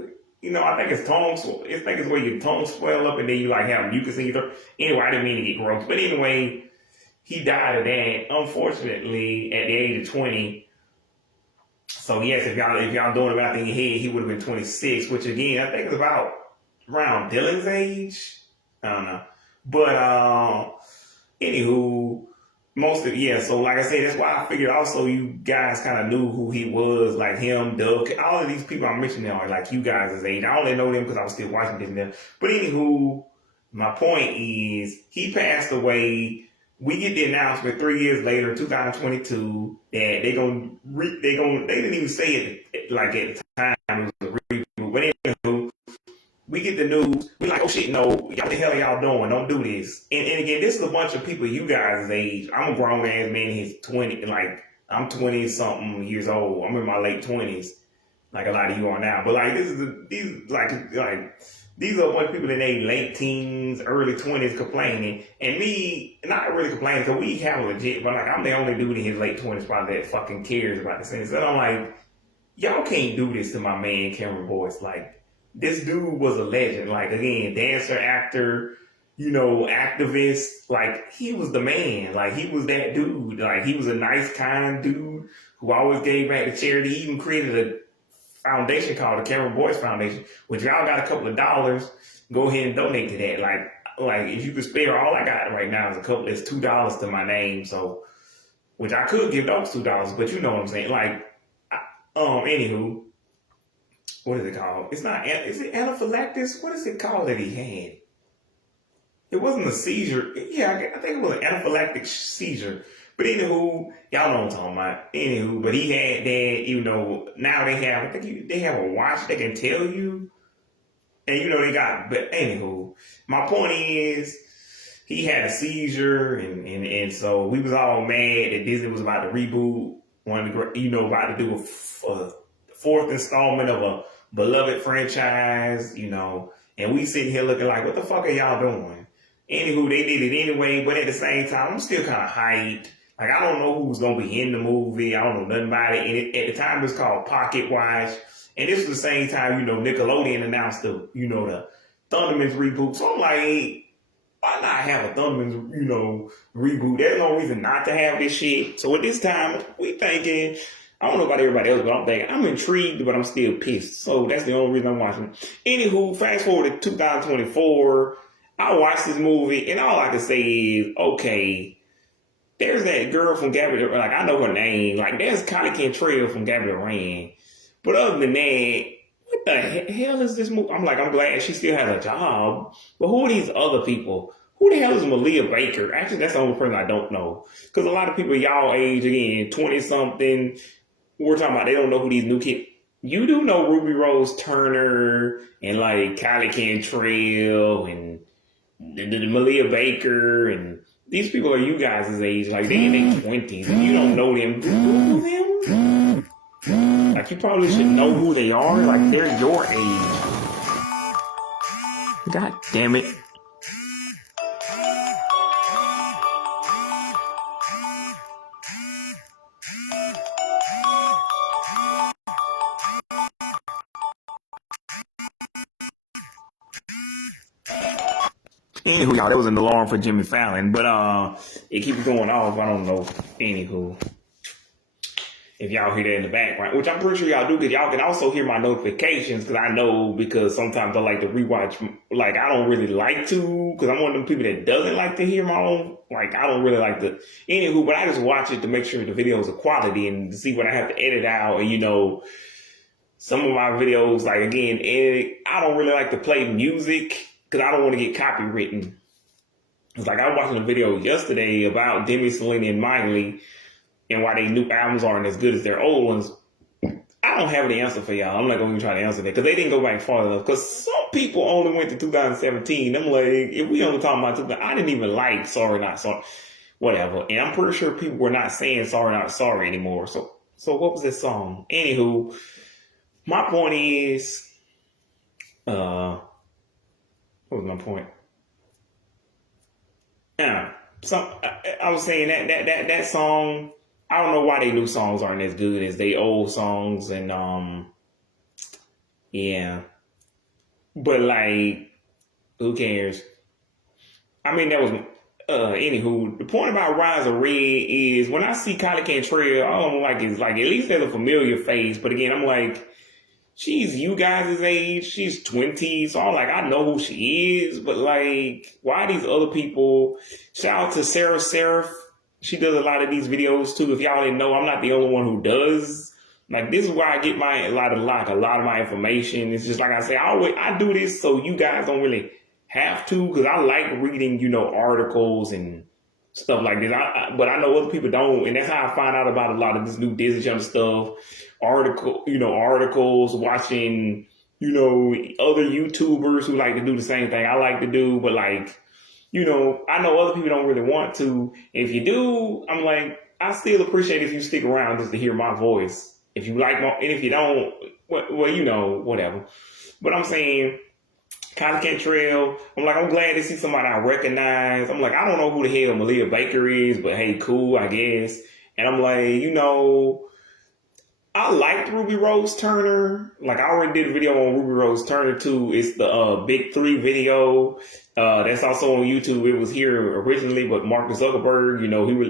I think it's tongue. I think it's where your tongue swell up and then you like have mucus in your throat. Anyway, I didn't mean to get gross, but anyway, he died of that, unfortunately, at the age of 20. So yes, if y'all doing about in your head, he would have been 26, which again I think is about around Dylan's age. I don't know, but anywho, most of yeah. So like I said, that's why I figured also you guys kind of knew who he was, like him, Doug, all of these people I'm mentioning are like you guys' age. I only know them because I was still watching this. But anywho, my point is he passed away. We get the announcement 3 years later, 2022, that they didn't even say it like at the time it was a reboot. But anywho, we get the news. We like, oh shit, no, y'all, what the hell are y'all doing? Don't do this. And again, this is a bunch of people you guys' age. I'm a grown ass man in his 20, like I'm 20 something years old. I'm in my late 20s, like a lot of you are now. But like these are a bunch of people in their late teens, early 20s complaining. And me, not really complaining, because we have legit, but like I'm the only dude in his late 20s probably that fucking cares about the thing. So I'm like, y'all can't do this to my man Cameron Boyce. Like, this dude was a legend. Like, again, dancer, actor, activist. Like, he was the man. Like, he was that dude. Like, he was a nice, kind dude who always gave back to charity. He even created a foundation called the Cameron Boyce Foundation, which y'all got a couple of dollars, go ahead and donate to that. Like if you could spare, all I got right now is $2 to my name. So, which I could give those $2, but you know what I'm saying. Like, anywho, what is it called? It's not. Is it anaphylaxis? What is it called that he had? It wasn't a seizure. Yeah, I think it was an anaphylactic seizure. But anywho, y'all know what I'm talking about. Anywho, but he had that, now they have, I think they have a watch that can tell you. And they got, but anywho, my point is, he had a seizure, and so we was all mad that Disney was about to reboot, about to do a fourth installment of a beloved franchise, and we sitting here looking like, what the fuck are y'all doing? Anywho, they did it anyway, but at the same time, I'm still kind of hyped. Like, I don't know who's going to be in the movie. I don't know nothing about it. And at the time, it was called Pocket Watch. And this was the same time, Nickelodeon announced the Thundermans reboot. So I'm like, why not have a Thundermans, reboot? There's no reason not to have this shit. So at this time, we thinking, I don't know about everybody else, but I'm thinking, I'm intrigued, but I'm still pissed. So that's the only reason I'm watching. Anywho, fast forward to 2024, I watched this movie, and all I can say is, okay, there's that girl from Gabby, like, I know her name. Like, there's Kylie Cantrell from Gabby Duran. But other than that, what the hell is this movie? I'm glad she still has a job. But who are these other people? Who the hell is Malia Baker? Actually, that's the only person I don't know. Because a lot of people y'all age, again, 20-something, we're talking about, they don't know who these new kids. You do know Ruby Rose Turner and, like, Kylie Cantrell and the Malia Baker, and these people are you guys' age, like they in their 20s, and you don't know them. Do you know them? Like, you probably should know who they are, like they're your age. God damn it. Anywho, y'all, that was an alarm for Jimmy Fallon, but it keeps going off. I don't know. Anywho, if y'all hear that in the background, which I'm pretty sure y'all do, because y'all can also hear my notifications, because I know, because sometimes I like to rewatch. Like, I don't really like to, because I'm one of them people that doesn't like to hear my own. Like, I don't really like to. Anywho, but I just watch it to make sure the videos are quality and to see what I have to edit out, and some of my videos, like, again, I don't really like to play music, because I don't want to get copywritten. It's like, I was watching a video yesterday about Demi, Selena, and Miley, and why their new albums aren't as good as their old ones. I don't have any answer for y'all. I'm not going to try to answer that, because they didn't go back far enough. Because some people only went to 2017. I'm like, if we only talking about 2000, I didn't even like Sorry Not Sorry, whatever. And I'm pretty sure people were not saying Sorry Not Sorry anymore. So what was this song? Anywho, my point is, what was my point? Yeah, I was saying that song. I don't know why they new songs aren't as good as they old songs, and yeah. But like, who cares? I mean, that was Anywho, the point about Rise of Red is when I see Kylie Cantrell, I don't like it's like at least there's a familiar face. But again, I'm like, she's you guys' age. She's 20, so I'm like, I know who she is. But like, why these other people? Shout out to Sarah Seraph. She does a lot of these videos too. If y'all didn't know, I'm not the only one who does. Like, this is where I get a lot of my information. It's just like I say, I do this so you guys don't really have to, because I like reading, articles and stuff like this. But I know other people don't, and that's how I find out about a lot of this new Disney Channel stuff. Articles, watching, other YouTubers who like to do the same thing I like to do, but like, I know other people don't really want to. If you do, I'm like, I still appreciate if you stick around just to hear my voice. If you like and if you don't, well, whatever. But I'm saying, Kylie Cantrell, I'm glad to see somebody I recognize. I'm like, I don't know who the hell Malia Baker is, but hey, cool, I guess. And I'm like, I liked Ruby Rose Turner. Like, I already did a video on Ruby Rose Turner too. It's the Big 3 video. That's also on YouTube. It was here originally, but Mark Zuckerberg,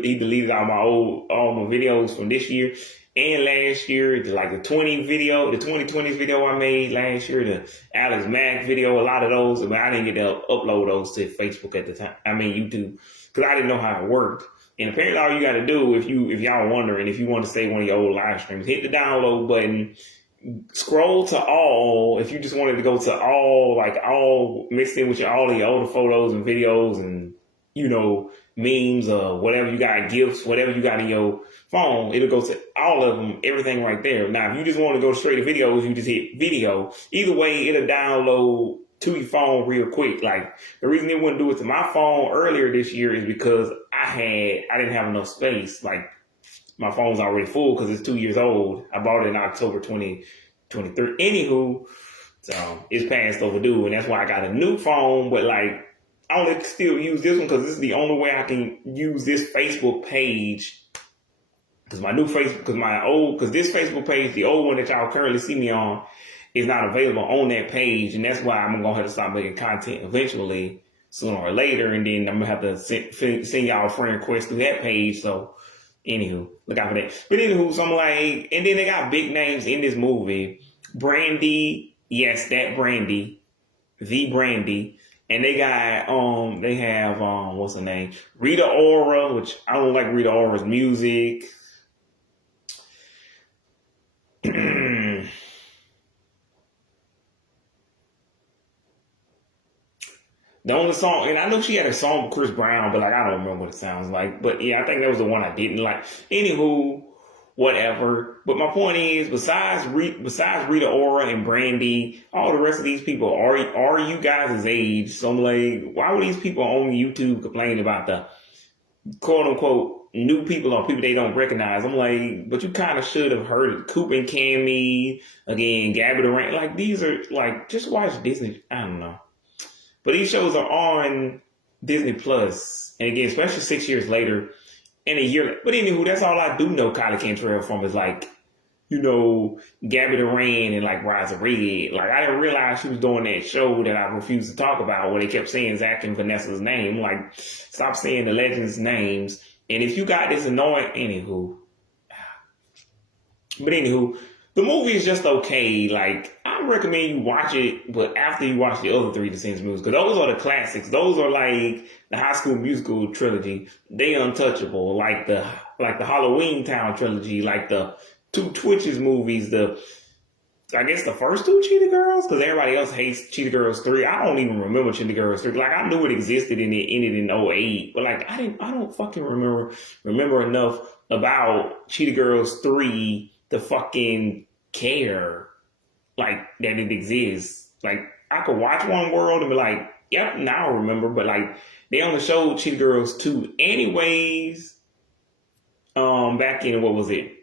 he deleted all my videos from this year and last year. Like the 2020 video I made last year, the Alex Mack video, a lot of those. But I didn't get to upload those to Facebook at the time. I mean YouTube, because I didn't know how it worked. And apparently all you got to do, if y'all wondering, if you want to say one of your old live streams, hit the download button, scroll to all. If you just wanted to go to all mixed in with all of your older photos and videos and, memes or whatever you got, GIFs, whatever you got in your phone, it'll go to all of them, everything right there. Now, if you just want to go straight to videos, you just hit video. Either way, it'll download to your phone real quick. Like, the reason they wouldn't do it to my phone earlier this year is because I didn't have enough space. Like, my phone's already full because it's 2 years old. I bought it in October 2023. Anywho, so it's past overdue, and that's why I got a new phone. But like, I only still use this one because this is the only way I can use this Facebook page. Because this Facebook page, the old one that y'all currently see me on, is not available on that page, and that's why I'm gonna have to start making content eventually, sooner or later, and then I'm gonna have to send y'all a friend request through that page. So, anywho, look out for that. But anywho, so I'm like, and then they got big names in this movie. Brandy, yes, that Brandy, the Brandy, and they got they have what's her name? Rita Ora, which I don't like Rita Ora's music. The only song, and I know she had a song with Chris Brown, but like, I don't remember what it sounds like. But yeah, I think that was the one I didn't like. Anywho, whatever. But my point is, besides Rita Ora and Brandy, all the rest of these people are you guys' age. So I'm like, why would these people on YouTube complain about the quote unquote new people or people they don't recognize? I'm like, but you kind of should have heard it. Coop and Cammy, again, Gabby Durant. Like, these are like, just watch Disney. I don't know. But these shows are on Disney Plus, and again, especially 6 years later, and a year. But anywho, that's all I do know Kylie Cantrell from is like, Gabby Durant and like Rise of Red. Like, I didn't realize she was doing that show that I refused to talk about where they kept saying Zach and Vanessa's name. Like, stop saying the legends' names. And if you got this annoying, anywho, the movie is just okay. Like, I recommend you watch it, but after you watch the other 3 Descendants movies, because those are the classics. Those are like the High School Musical trilogy. They untouchable. Like the Halloween Town trilogy, like the 2 Twitches movies, I guess the first 2 Cheetah Girls, because everybody else hates Cheetah Girls 3. I don't even remember Cheetah Girls 3. Like, I knew it existed and it ended in '08, but like, I don't fucking remember enough about Cheetah Girls 3 to fucking care, like, that it exists. Like, I could watch One World and be like, yep, now I remember, but like, they only showed Cheetah Girls 2 anyways, back in, what was it,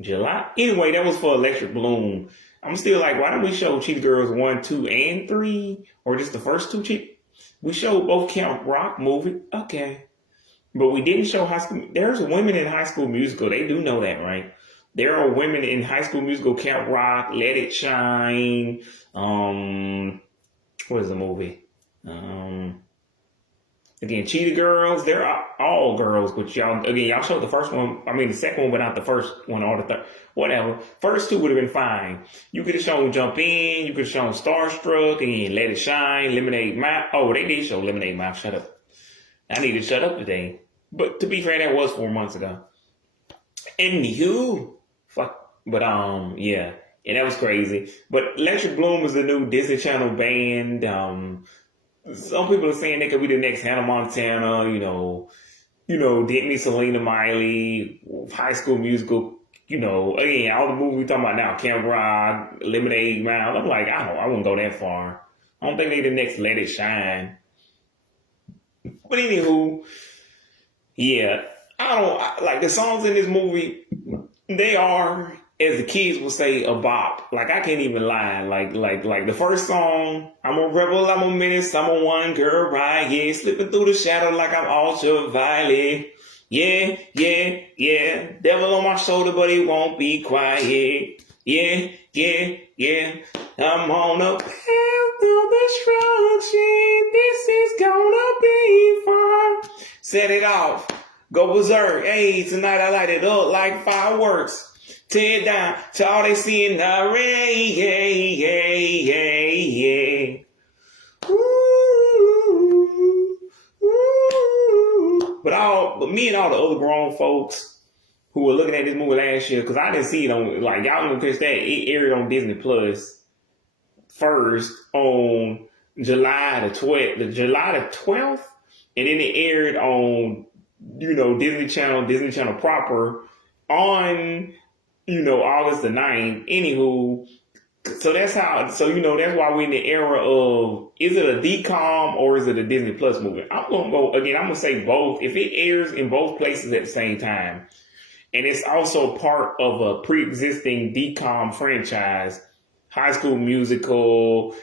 July? Anyway, that was for Electric Bloom. I'm still like, why don't we show Cheetah Girls 1, 2, and 3, or just the first 2 Cheetah? We showed both Camp Rock movie, okay. But we didn't show High School. There's women in High School Musical. They do know that, right? There are women in High School Musical, Camp Rock, Let It Shine. What is the movie? Again, Cheetah Girls, they're all girls, but y'all showed the first one, the second one, but not the first one or the third. Whatever. First two would have been fine. You could have shown Jump In, you could have shown Starstruck, and Let It Shine, Lemonade Mouth. Oh, they did show Lemonade Mouth. Shut up. I need to shut up today. But to be fair, that was 4 months ago. Anywho, fuck. But, yeah. And that was crazy. But Electric Bloom is the new Disney Channel band. Some people are saying they could be the next Hannah Montana, Disney, Selena Miley, High School Musical, again, all the movies we talking about now, Camp Rock, Lemonade Mouth. I'm like, I wouldn't go that far. I don't think they the next Let It Shine. But anywho, yeah, like the songs in this movie, they are, as the kids would say, a bop. Like, I can't even lie. Like the first song, I'm a rebel, I'm a menace, I'm a one girl riot, slipping through the shadow like I'm ultraviolet. Yeah, yeah, yeah. Devil on my shoulder, but he won't be quiet. Yeah, yeah, yeah. I'm on a path of destruction. This is gonna be fun. Set it off. Go berserk. Hey, tonight I light it up like fireworks. Tear it down to all they see in the rain. Yeah, yeah, yeah, yeah. Ooh, ooh. But me and all the other grown folks who were looking at this movie last year, because I didn't see it on, like, y'all gonna catch that, it aired on Disney Plus first on July the 12th, and then it aired on, Disney Channel proper on, August the 9th. Anywho, so that's why we're in the era of, is it a DCOM or is it a Disney Plus movie? I'm gonna say both. If it airs in both places at the same time, and it's also part of a pre-existing DCOM franchise, High School Musical,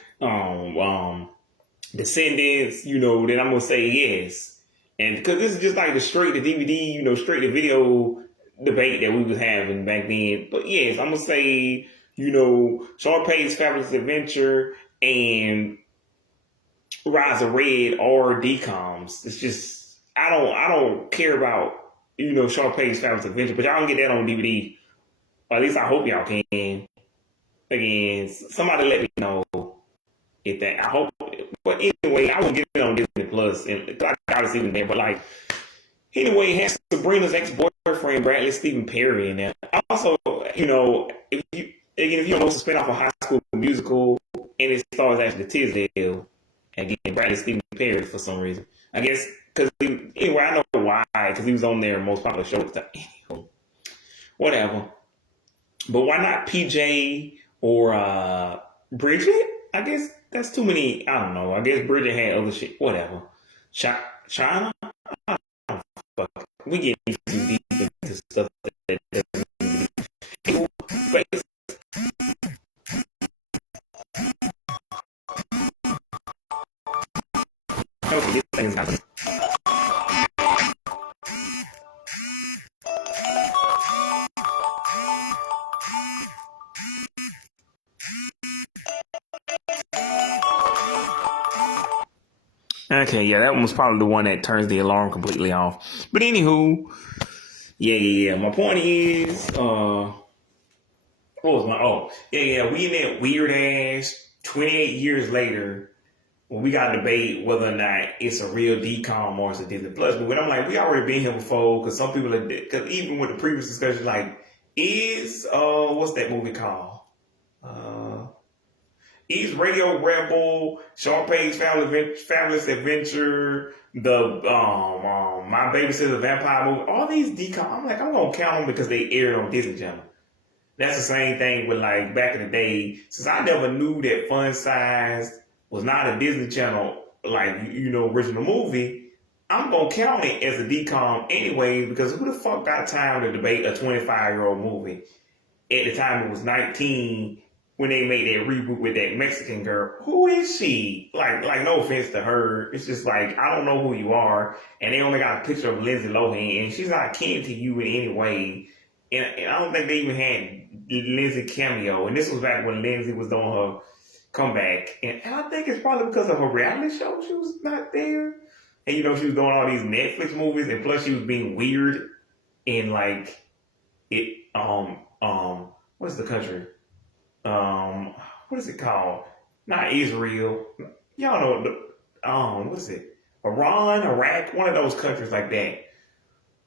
Descendants, then I'm gonna say yes. And because this is just like the straight to DVD, straight to video debate that we was having back then. But yes, I'm gonna say, Sharpay's Fabulous Adventure and Rise of Red are DCOMs. It's just I don't care about Sharpay's Fabulous Adventure, but y'all can get that on DVD. Or at least I hope y'all can. Again, somebody let me know if that. I hope. But anyway, I will get it on Disney Plus, and I gotta see it there. But like, anyway, it has Sabrina's ex-boyfriend Bradley Stephen Perry in there. Also, if you don't know, it's a spinoff of High School Musical, and it stars Ashley Tisdale. Again, Bradley Stephen Perry for some reason. I guess because anyway, I know why, because he was on their most popular show at the time. Anyway, whatever. But why not PJ or Bridget? I guess that's too many. I don't know. I guess Bridget had other shit. Whatever. China? I don't fuck. We get too deep into stuff that doesn't need to be. Okay, this thing's happening. Okay, yeah, that one was probably the one that turns the alarm completely off. But anywho, yeah. My point is, what was we in that weird ass 28 years later when we got to debate whether or not it's a real DCOM or it's a Disney Plus. But when I'm like, we already been here before, because some people because even with the previous discussion, like, what's that movie called? Is Radio Rebel, Sharpay's Fabulous Adventure, the My Babysitter Vampire movie, all these DCOM, I'm like, I'm gonna count them because they aired on Disney Channel. That's the same thing with, like, back in the day, since I never knew that Fun Size was not a Disney Channel, like, original movie, I'm gonna count it as a DCOM anyway, because who the fuck got time to debate a 25-year-old movie? At the time it was 19 when they made that reboot with that Mexican girl. Who is she? Like no offense to her. It's just like, I don't know who you are. And they only got a picture of Lindsay Lohan, and she's not kin to you in any way. And I don't think they even had Lindsay cameo. And this was back when Lindsay was doing her comeback. And I think it's probably because of her reality show she was not there. And you know, she was doing all these Netflix movies, and plus she was being weird in like it. What's the country? What is it called? Not Israel. Y'all know what is it? Iran, Iraq, one of those countries like that.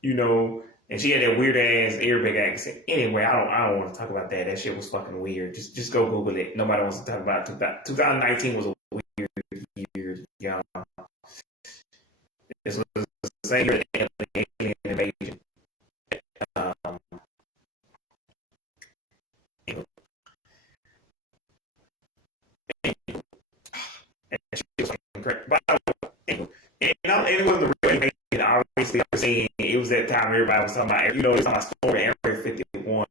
You know, and she had that weird ass Arabic accent. Anyway, I don't want to talk about that. That shit was fucking weird. Just go Google it. Nobody wants to talk about it. 2019 was a weird year, y'all. This was the same year as the alien invasion. Um, and it wasn't the real invasion. Obviously, I was saying it was that time everybody was talking about, you know, it's on my story, Area 51.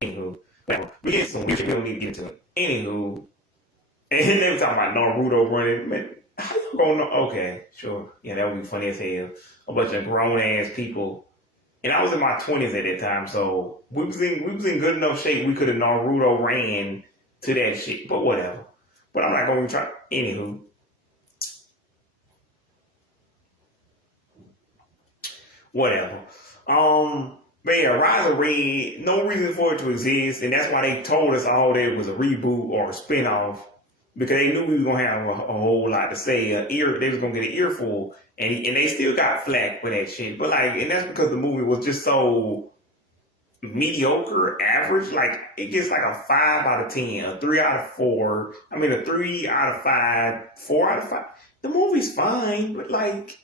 Anywho, but we get some weird shit, we don't need to get into it. Anywho, and they were talking about Naruto running. Man, how you gonna know? Okay, sure. Yeah, that would be funny as hell. A bunch of grown ass people. And I was in my 20s at that time, so we was in good enough shape we could have Naruto ran to that shit. But whatever. But I'm not gonna try. Anywho. Whatever. But yeah, Rise of Red, no reason for it to exist, and that's why they told us all that it was a reboot or a spinoff, because they knew we was gonna have a whole lot to say. They was gonna get an earful, and they still got flack for that shit. But like, and that's because the movie was just so mediocre, average. Like it gets like a 5 out of 10, a 3 out of 4. I mean, a 3 out of 5, 4 out of 5. The movie's fine, but like,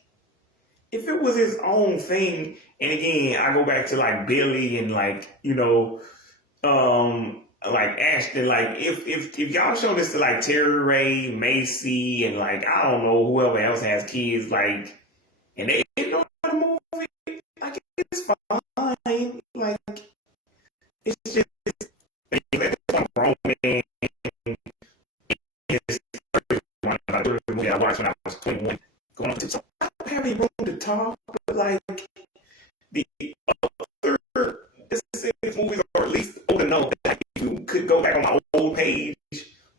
if it was his own thing, and again, I go back to like Billy and like, you know, like Ashton, like if y'all show this to like Terry Ray, Macy, and like I don't know whoever else has kids, like, and they know the movie, like it's fine, like it's just some grown man. It's the movie I watched when I was 21, going on to, so I don't have any room to talk, but like the other movies are at least old enough that you could go back on my old page,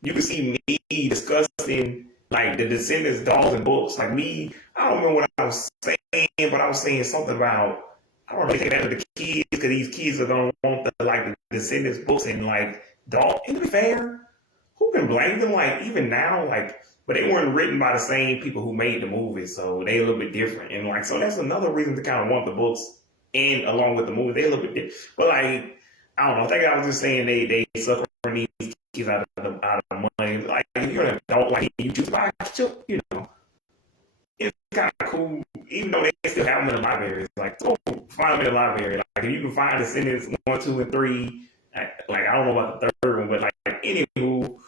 you could see me discussing like the Descendants dolls and books. Like me, I don't remember what I was saying, but I was saying something about, I don't really take that to the kids because these kids are gonna want the like the Descendants books and like doll. And to be fair, who can blame them? Like even now, like, but they weren't written by the same people who made the movie, so they a little bit different. And like, so that's another reason to kind of want the books and along with the movie, they a little bit different. But like, I don't know. I think I was just saying they suffer from these kids out of money. Like if you're an adult, like you choose to buy, you know, it's kind of cool. Even though they still have them in the libraries, like so find them in the library. Like if you can find Descendants 1, 2, and 3. Like I don't know about the third one, but like anywho,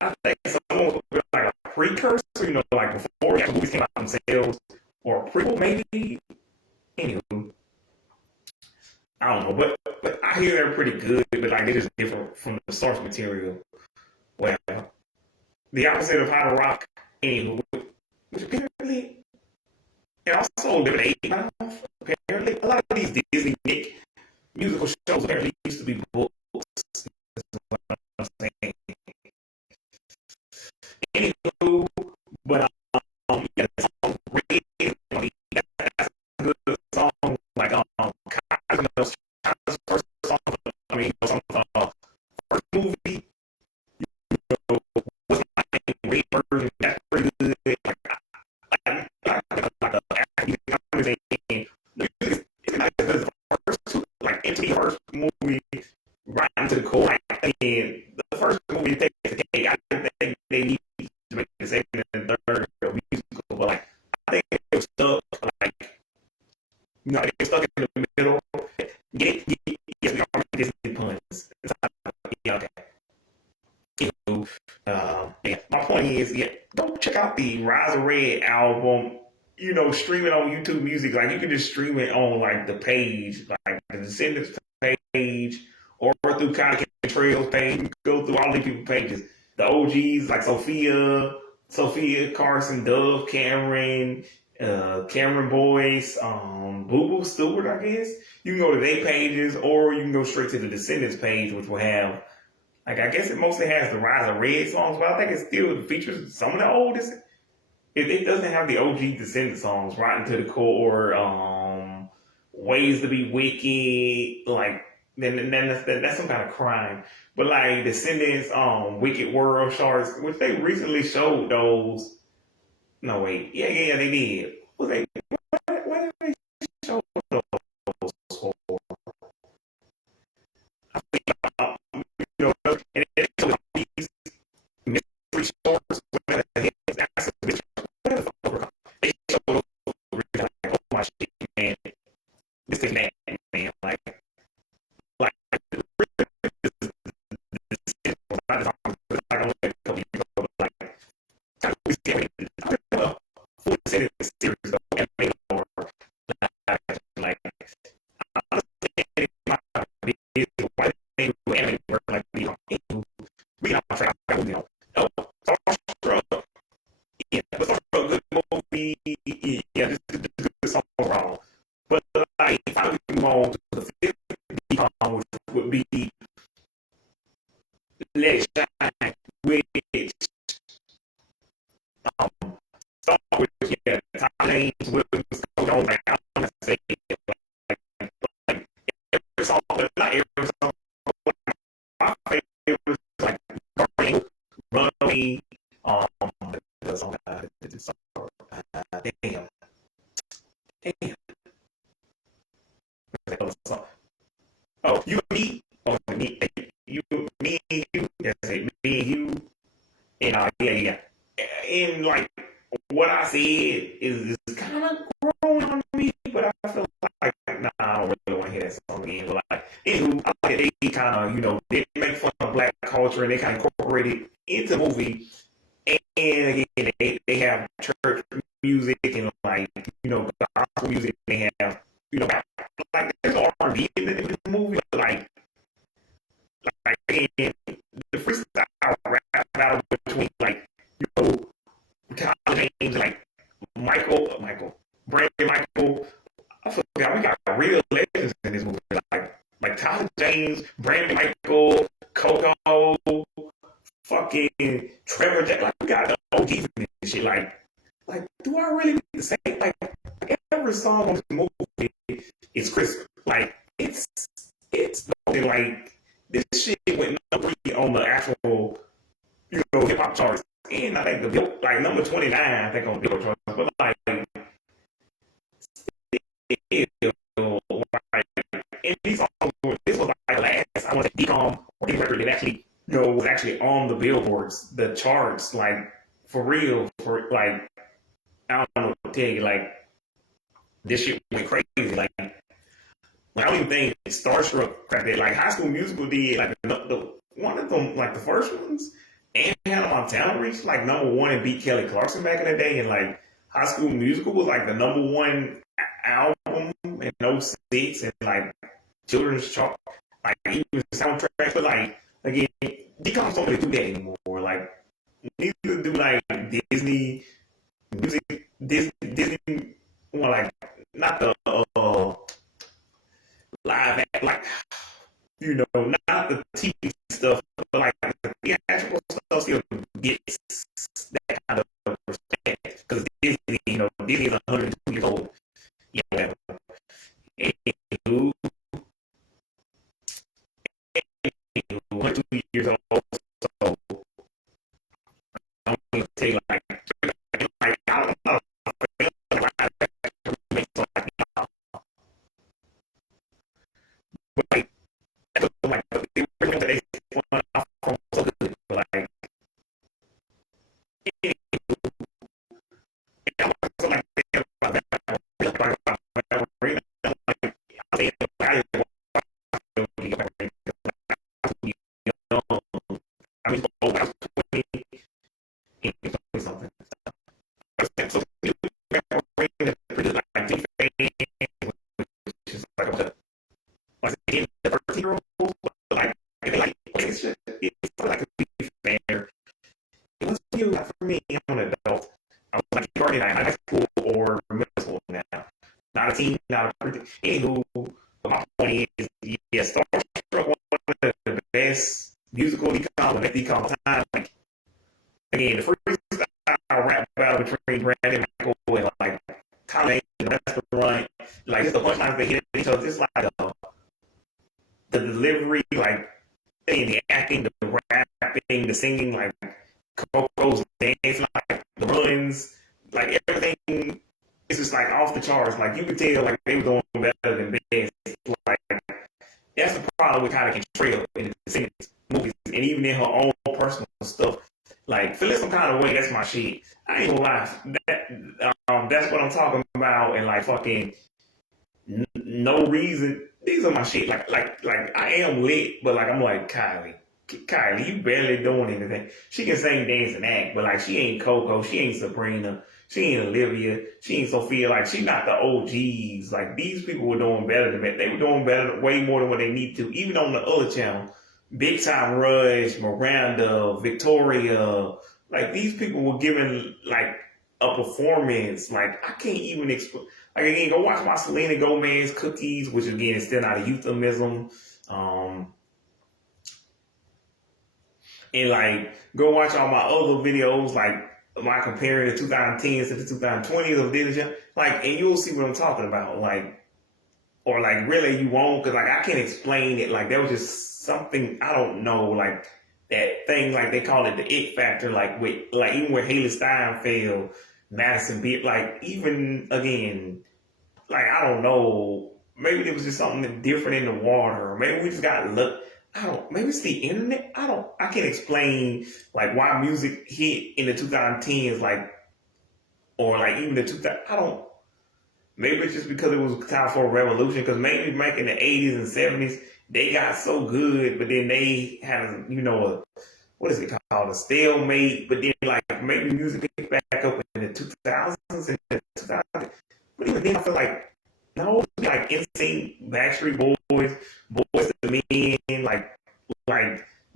I think someone would be like a precursor, you know, like before the movies came out themselves, or a prequel maybe. Anywho, I don't know, but I hear they're pretty good, but like they're just different from the source material. Well, the opposite of How to Rock, anywho, which apparently it also lived 8 miles. Apparently, a lot of these Disney Nick musical shows apparently used to be books. Is what I'm saying. Anywho, but yeah, the song Red, that's a good song. Like Cosmo's first song. I mean, song first movie. You know, what's my name? Red version. That's pretty good. It's not as good as the first two. Like MTV first movie, right into the core. And the first movie takes the cake. I think they need to make the second and third musical, but like I think they were stuck. Like you know, they were stuck in the middle. Yes, we are Disney puns. Yeah, okay. Yeah, my point is, yeah, go check out the Rise of Red album. You know, stream it on YouTube Music. Like you can just stream it on like the page, like the Descendants page, or through County Trails page. You can go through all these people's pages. The OGs like Sophia Carson, Dove Cameron, Cameron Boyce, Boo Boo Stewart, I guess. You can go to their pages, or you can go straight to the Descendants page, which will have Like I guess it mostly has the Rise of Red songs, but I think it still features some of the oldest. It doesn't have the OG Descendant songs, Rotten to the Core, Ways to Be Wicked, like then that's some kind of crime. But like Descendants, Wicked World Sharks, which they recently showed those. No wait, yeah, they did. Was they? What did they show those for? You know, and it showed these mystery shorts. They showed those like, oh my shit, man, this is that man, like yeah, this song wrong. But like, if I would move on to the fifth which would be Let It Shine, which um, start with Tom James Williams on like I want to say like every song, but not every song. My favorite was like Runaway, um, the song, damn, damn. Oh, you and me, oh me, you, me and you, that's it, me and you, and yeah. And like what I said is kind of growing on me, but I feel like nah, I don't really want to hear that song again. But like, anywho, I like that they kind of they make fun of black culture and they kind of incorporate it into the movie. And again, they have church music and like gospel music. They have like there's R&B in the movie, but again, the freestyle rap battle between like Tom James, like Michael, Brandon Michael. I forgot we got real legends in this movie, like Tom James, Brandon Michael, Coco, fucking Trevor Jack. Like we got the OGs in this shit. Like do I really need to say like every song on this movie is crisp? Like it's like this shit went number 3 on the actual hip hop charts. And I think the Bill, like number 29, I think on Billboard charts, but like, and these songs, this was like last, I want to say, decom or the record that actually, was actually on the billboards, the charts, like for real, for like, I don't know what to tell you, like this shit went crazy, like I don't even think Starstruck cracked it. Like High School Musical did, like the one of them, like the first ones. And Hannah Montana reached like number 1 and beat Kelly Clarkson back in the day. And like High School Musical was like the number 1 album in '06 and like children's chart, like even soundtrack. But like again, DCOMs don't really do that anymore. Like neither do like Disney music, Disney, well, like not the live act, like not the TV stuff, but like the theatrical stuff still gets that kind of respect because Disney, Disney is 102 years old. Yeah, and 102 years old. So I'm gonna say like I don't know. Like, they bring they from so good, but like, I mean, I was 20 something. So, like the 13-year-old, like, it's just, it's like a be fair. It was you, not for me. I'm an adult. I was like already in high school or middle school now. Not a teen, not a person. Anywho, my point is, yeah, Starstruck one of the best musical again, the freestyle rap battle between Brandon and Michael and like Tommy in the restaurant, like just the punchlines they hit each other, just like the delivery, like the acting, the rapping, the singing, like Coco's dance, like the runs, like everything is just like off the charts. Like you could tell, like they were doing better than best. Like that's the problem with kind of Trail in the movies, and even in her own personal stuff. Like feeling some kind of way, that's my shit. I ain't gonna lie, that's what I'm talking about, and like fucking no reason. These are my shit. Like I am lit, but like I'm like Kylie, you barely doing anything. She can sing, dance, and act, but like she ain't Coco, she ain't Sabrina, she ain't Olivia, she ain't Sophia. Like she not the OGs. Like these people were doing better than that. They were doing better, way more than what they need to. Even on the other channel, Big Time Rush, Miranda, Victoria. Like these people were giving like a performance. Like I can't even explain. Like again, go watch my Selena Gomez Cookies, which again is still not a euphemism. And like go watch all my other videos, like my comparing the 2010s to the 2020s of Diligent, like, and you'll see what I'm talking about, like, or like really you won't, because like I can't explain it. Like there was just something I don't know, like that thing, like they call it the it factor, like with like even with Haley Steinfeld, Madison Beer, like even again, like I don't know, maybe there was just something different in the water, or maybe we just got luck. I don't. Maybe it's the internet. I can't explain like why music hit in the 2010s, like or like even the 2000. I don't. Maybe it's just because it was time for a revolution. Because maybe back in the 80s and 70s they got so good, but then they had what is it called, a stalemate. But then like maybe music picked back up in the 2000s and the 2000s. But even then I feel like no, like NSYNC, Backstreet Boys, Boys to Men, like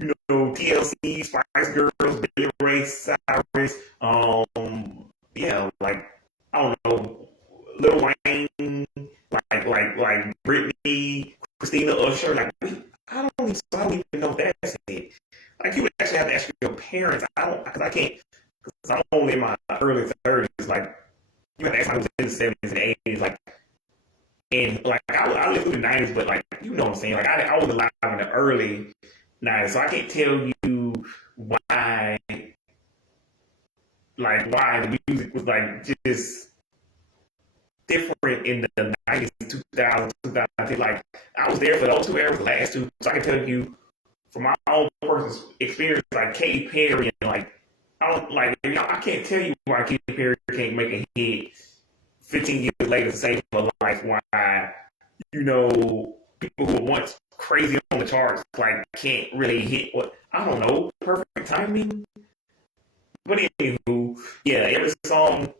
TLC, Spice Girls, Billy Ray Cyrus, yeah, like I don't know, Lil Wayne, like Britney, Christina Usher, like I don't even know if that's it. Like you would actually have to ask your parents. I don't, because I can't, because I'm only in my early 30s. Like you have to ask my who's in the 70s and 80s, like. And like I lived through the 90s, but like you know what I'm saying. Like I was alive in the early 90s, so I can't tell you why the music was like just different in the 90s, 2000s, 2010. Like I was there for those two eras, the last two, so I can tell you from my own personal experience, like Katy Perry, and like I can't tell you why Katy Perry can't make a hit 15 years later to save her life, why, people who were once crazy on the charts, like, can't really hit what, I don't know, perfect timing? But anywho, yeah, every song,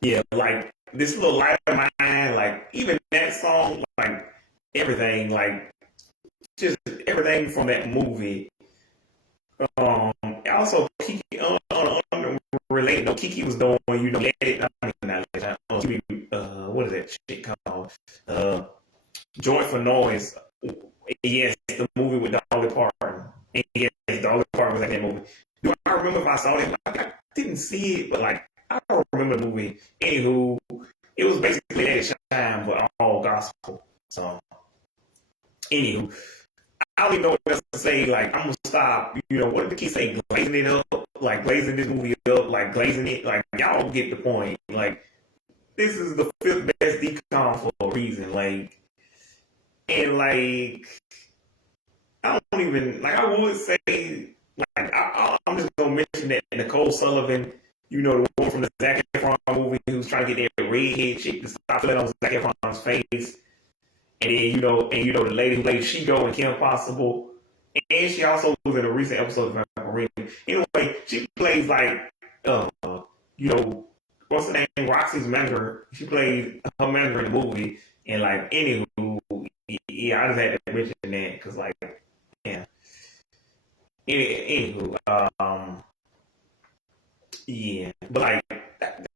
yeah, like, this little light of mine, like, even that song, like, everything, like, just everything from that movie. Also, Kiki, related, Kiki was doing, let it, what is that shit called? Joint for Noise. Yes, the movie with Dolly Parton. And yes, Dolly Parton was in that movie. Do I remember if I saw it? Like, I didn't see it, but like I don't remember the movie. Anywho, it was basically that shine, but all gospel. So, anywho, I don't even know what else to say. Like, I'm gonna stop. What did the kids say? Glazing it up, like glazing this movie up, like glazing it. Like, y'all get the point. Like, this is the 5th best decom for a reason. Like, and like, I don't even like. I would say, like, I'm just gonna mention that Nicole Sullivan, the one from the Zac Efron movie, who's trying to get that redhead chick to stop feeling on Zac Efron's face. And then, the lady who played Shigo and Kim Possible. And she also was in a recent episode of Marine. Anyway, she plays like, what's her name? Roxy's manager. She played her manager in the movie. And like, anywho, yeah, I just had to mention that because, like, yeah. Anywho, yeah. But like,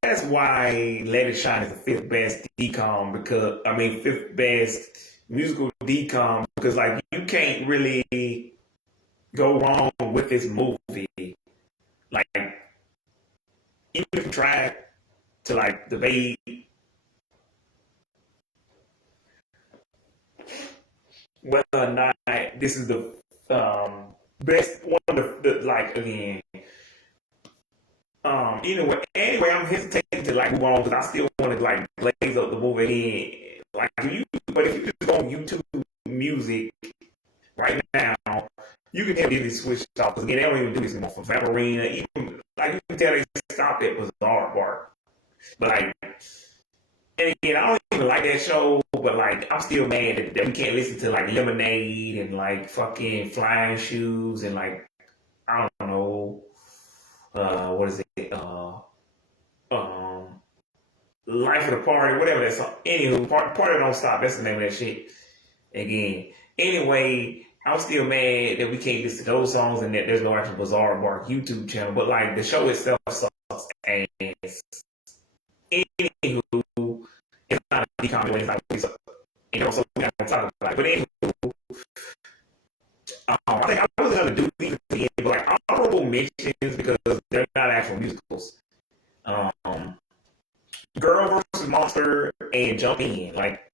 that's why Let It Shine is the 5th best decom, because 5th best musical decom, because like you can't really go wrong with this movie. Like even if you try to like debate whether or not this is the best one of the like again. Anyway, I'm hesitating to like move on because I still want to like blaze up the movie again. Like but if you just go on YouTube Music right now, you can tell Disney switched off because again they don't even do this anymore for Vampirina. Even like you can tell they stopped at Bizarre Bark. But like, and again, I don't even like that show. But like, I'm still mad that we can't listen to like Lemonade and like fucking Flying Shoes and like I don't know, what is it? Life of the Party, whatever that song. Anywho, party don't stop. That's the name of that shit. Again. Anyway, I'm still mad that we can't listen to those songs and that there's no actual Bizarre Bark YouTube channel. But like the show itself sucks ass. Anywho, it's not a decom when it's not really sucks. So we have to talk about it. But anywho, I think I was gonna do these at the end, but like honorable mentions because they're not actual musicals. Girl vs. Monster and Jump In. Like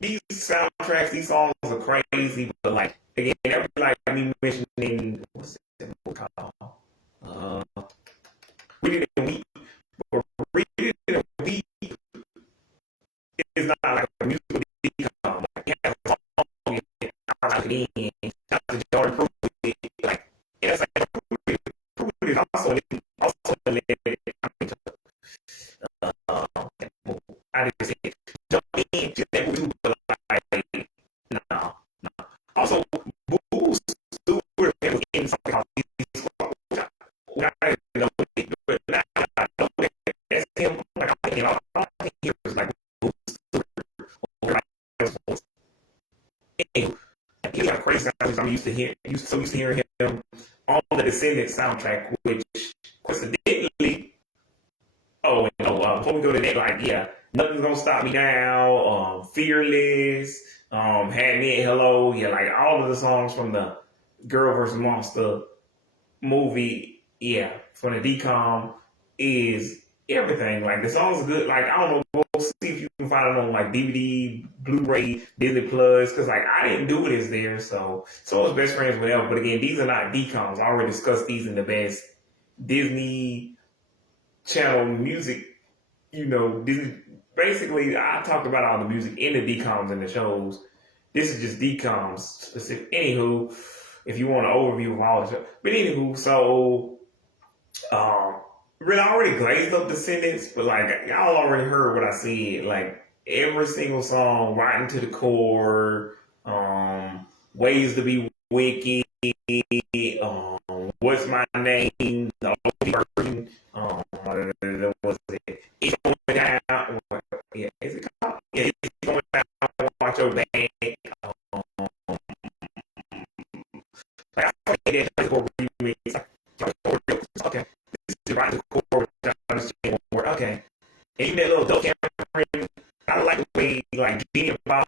these soundtracks, these songs are crazy, but like again, every like me mentioning what's that movie called? We Did It in a Week, but Read It in a Week is not like a musical decom. Like it has a song in it, I like it in. That's the Jordan Pruitt. Like it's like Pruitt is also in it. I didn't see it. Jump In to that movie, but like, no. Also, Boo Stewart was in something called These Squad, which I didn't know it, but now I know that that's him. Like, I'm thinking, I don't think he was like Boo Stewart or like his voice. Anyway, he got crazy sounds I'm used to hearing him on the Descendants soundtrack, which coincidentally, before we go to that, like, yeah, Nothing's Gonna Stop Me Now, Fearless, Had Me at Hello, yeah, like all of the songs from the Girl vs. Monster movie, yeah, from the DCOM is everything. Like the songs are good. Like I don't know, go see if you can find it on like DVD, Blu-ray, Disney Plus, because like I didn't do it as there, so it's Best Friends, whatever. But again, these are not DCOMs. I already discussed these in the best Disney Channel music. Disney. Basically, I talked about all the music in the DCOMs and the shows. This is just DCOMs specific. Anywho, if you want an overview of all the shows. But anywho, so really I already glazed up Descendants, but like y'all already heard what I said. Like every single song, right into the core, Ways to Be Wicked, What's My Name, the old version, what was it? It's Going Down. Yeah, is it called? Yeah, It's Going Down. Watch Your Back. Like I played that for remix. Okay, this is right to the core. Understand word. Okay, and even that little dope Cameron, I like the way like Genie Bottle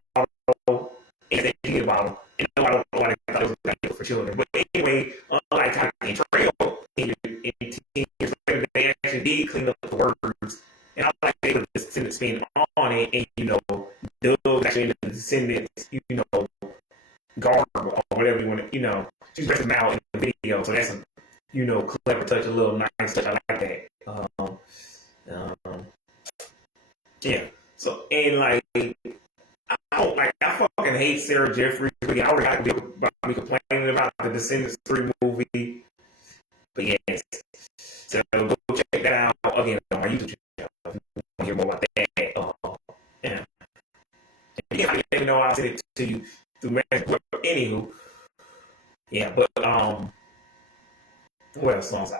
and that Genie Bottle. And I don't know why I thought it was like for children, but anyway, like kind of trail in 10 years later, they actually did clean up the words. And I like they put the Descendants spin on it, and Doug actually in the Descendants, garb or whatever you want to, she's dressing out in the video, so that's a, clever touch, a little nice touch. I like that. Yeah. So and like I fucking hate Sarah Jeffries. I already got to deal about me complaining about the Descendants 3 movie, but yes. So go check that out again on my YouTube channel if you want to hear more about that. Yeah. And yeah, let me know I'll send it to you through message. Anywho, yeah, but what else songs?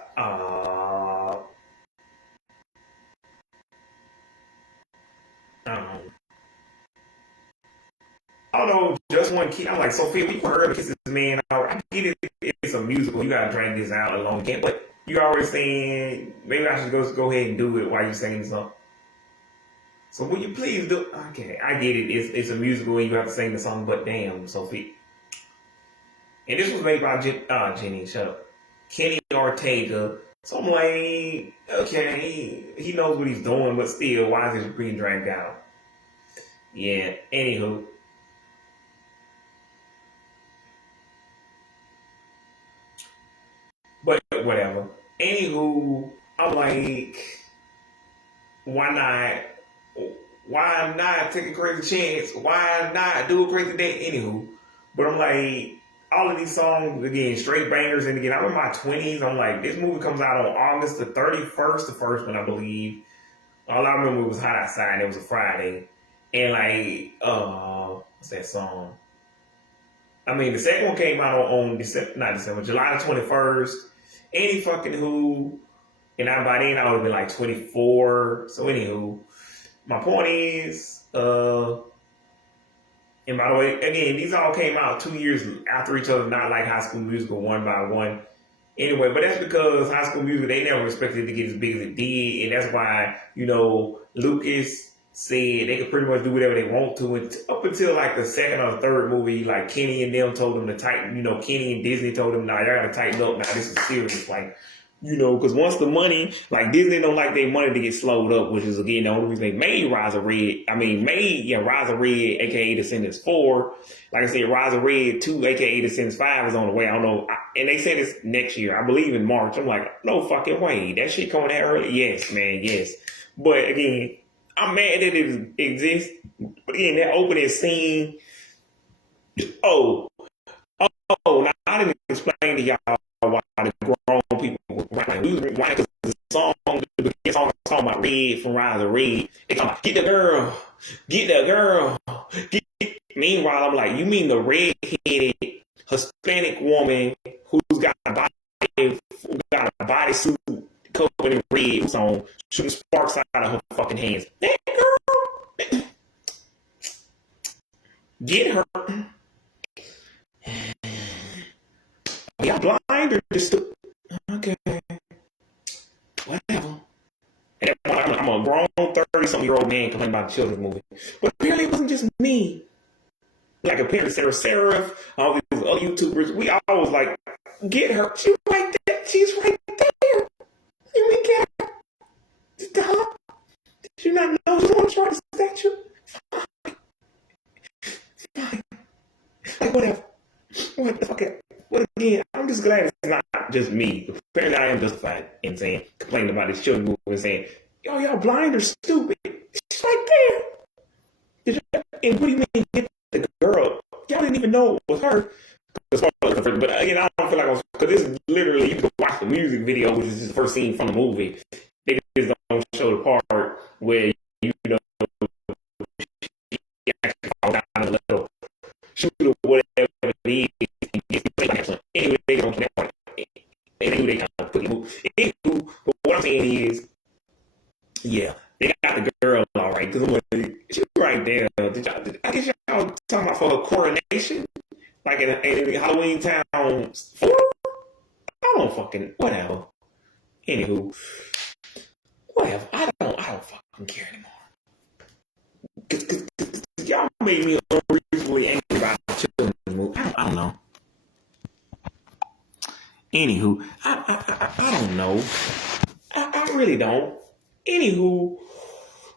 I don't know, just one kid. I'm like, Sophia, we heard Kiss This Man. I get it. It's a musical. You gotta drag this out alone again. But you already saying maybe I should go ahead and do it while you singing the song. So will you please do? Okay, I get it. It's a musical and you have to sing the song. But damn, Sophie. And this was made by Jenny. Shut up. Kenny Ortega. So I'm like, okay, he knows what he's doing, but still, why is it being dragged out? Yeah, anywho. But whatever. Anywho, I'm like, why not? Why not take a crazy chance? Why not do a crazy day? Anywho. But I'm like, all of these songs, again, straight bangers. And again, I'm in my 20s. I'm like, this movie comes out on August the 31st, the first one, I believe. All I remember was Hot Outside, and it was a Friday. And like, what's that song? I mean, the second one came out on July the 21st. Any fucking who. And by then I would have been like 24. So anywho, my point is, and by the way, again, these all came out 2 years after each other, not like High School Musical one by one. Anyway, but that's because High School Musical, they never expected it to get as big as it did. And that's why, Lucas said they could pretty much do whatever they want to. And up until like the second or third movie, like Kenny and them told them to tighten, Kenny and Disney told them, nah, y'all gotta tighten up. Now this is serious. Like, because once the money, like Disney don't like their money to get slowed up, which is again the only reason they made Rise of Red. Rise of Red, aka Descendants 4. Like I said, Rise of Red 2, aka Descendants 5 is on the way. I don't know. And they said it's next year. I believe in March. I'm like, no fucking way. That shit coming out early? Yes, man, yes. But again, I'm mad that it exists. But again, that opening scene. Now I didn't explain to y'all why the grown people were right. We was right because the song talking about Red from Rise of Red. They talking about, get the girl. Meanwhile, I'm like, you mean the red-headed Hispanic woman who's got a bodysuit covered in red, who's on shooting sparks out of her fucking hands? That girl, get her. Are y'all blind or just okay? Whatever. And I'm a grown 30-something-year-old man complaining about a children's movie. But apparently it wasn't just me. Like apparently Sarah Seraph, all these other YouTubers, we all was like, get her. She's right there. She's right there. You ain't get her. Stop. Did you not know she want to try the statue? Fine. Like whatever. Okay. But again, I'm just glad it's not just me. Apparently I am justified in saying, complaining about this children's movie and saying, yo, y'all blind or stupid. She's right there. And what do you mean get the girl? Y'all didn't even know it was her. But again, I don't feel like because this is literally, you can watch the music video, which is the first scene from the movie. They just don't show the part where, she actually falls down a little shoot or whatever it is. Anyway, they don't that part. Anyway, they kind of quickly move. Anywho, but what I'm saying is, yeah, they got the girl all right. Because I'm like, she's right there. I guess y'all talking about for her coronation? Like in Halloween Town 4? I don't fucking, whatever. Anywho, whatever. I don't fucking care anymore. Cause y'all made me unreasonably angry about children's movie. I don't know. Anywho, I don't know. I really don't. Anywho,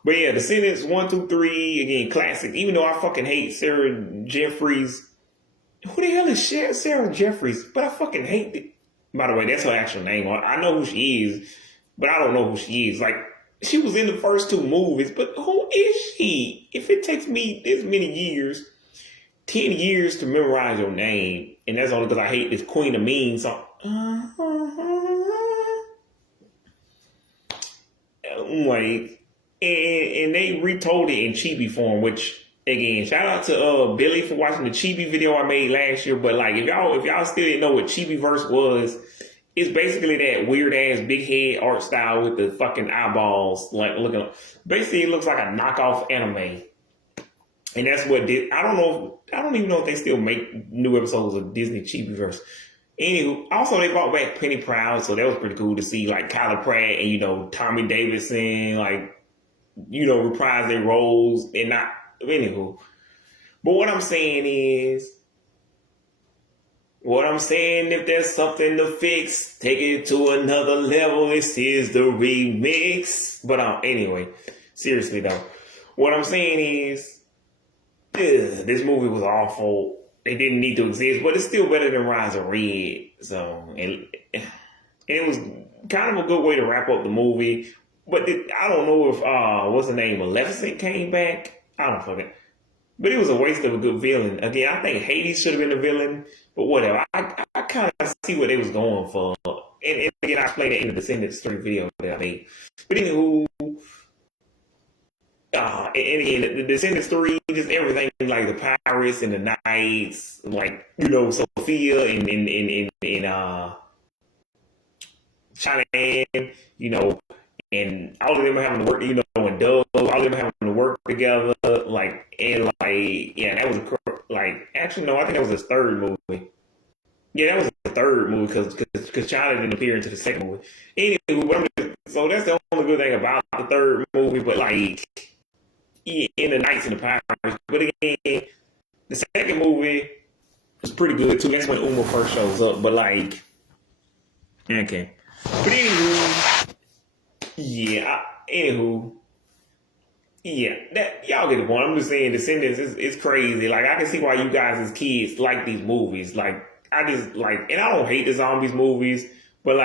but yeah, Descendants 1, 2, 3, again, classic. Even though I fucking hate Sarah Jeffries. Who the hell is Sarah Jeffries? But I fucking hate it. By the way, that's her actual name. I know who she is, but I don't know who she is. Like, she was in the first 2 movies, but who is she? If it takes me this many years, 10 years to memorize your name, and that's only because I hate this Queen of Mean song. Like, and they retold it in chibi form, which again, shout out to Billy for watching the chibi video I made last year. But like, if y'all still didn't know what Chibiverse was, it's basically that weird ass big head art style with the fucking eyeballs, like looking. Basically, it looks like a knockoff anime, and that's what did. I don't even know if they still make new episodes of Disney Chibiverse. Anywho, also they brought back Penny Proud, so that was pretty cool to see like Kyla Pratt and Tommy Davidson reprise their roles and not. Anywho, but what I'm saying is, What I'm saying, if there's something to fix, take it to another level. This is the remix. But anyway, seriously though, what I'm saying is, this movie was awful. It didn't need to exist, but it's still better than Rise of Red. So, and it was kind of a good way to wrap up the movie. But I don't know if what's the name, Maleficent came back. I don't fucking. But it was a waste of a good villain. Again, I think Hades should have been the villain, but whatever. I kind of see what they was going for. And again, I explained it in the Descendants 3 video that I made. But anywho, and again, the Descendants 3, just everything, like the pirates and the knights, like, Sophia and China, and all of them having to work, and Dove, all of them having to work together, yeah, that was actually, no, I think that was his third movie. Yeah, that was the third movie because China didn't appear into the second movie. Anyway, so that's the only good thing about the third movie, but yeah, in the Knights and the Pirates. But again, the second movie was pretty good too. That's when Uma first shows up, but okay. But yeah, that y'all get the point. I'm just saying, Descendants is crazy. Like, I can see why you guys as kids like these movies. Like, I just and I don't hate the zombies movies, but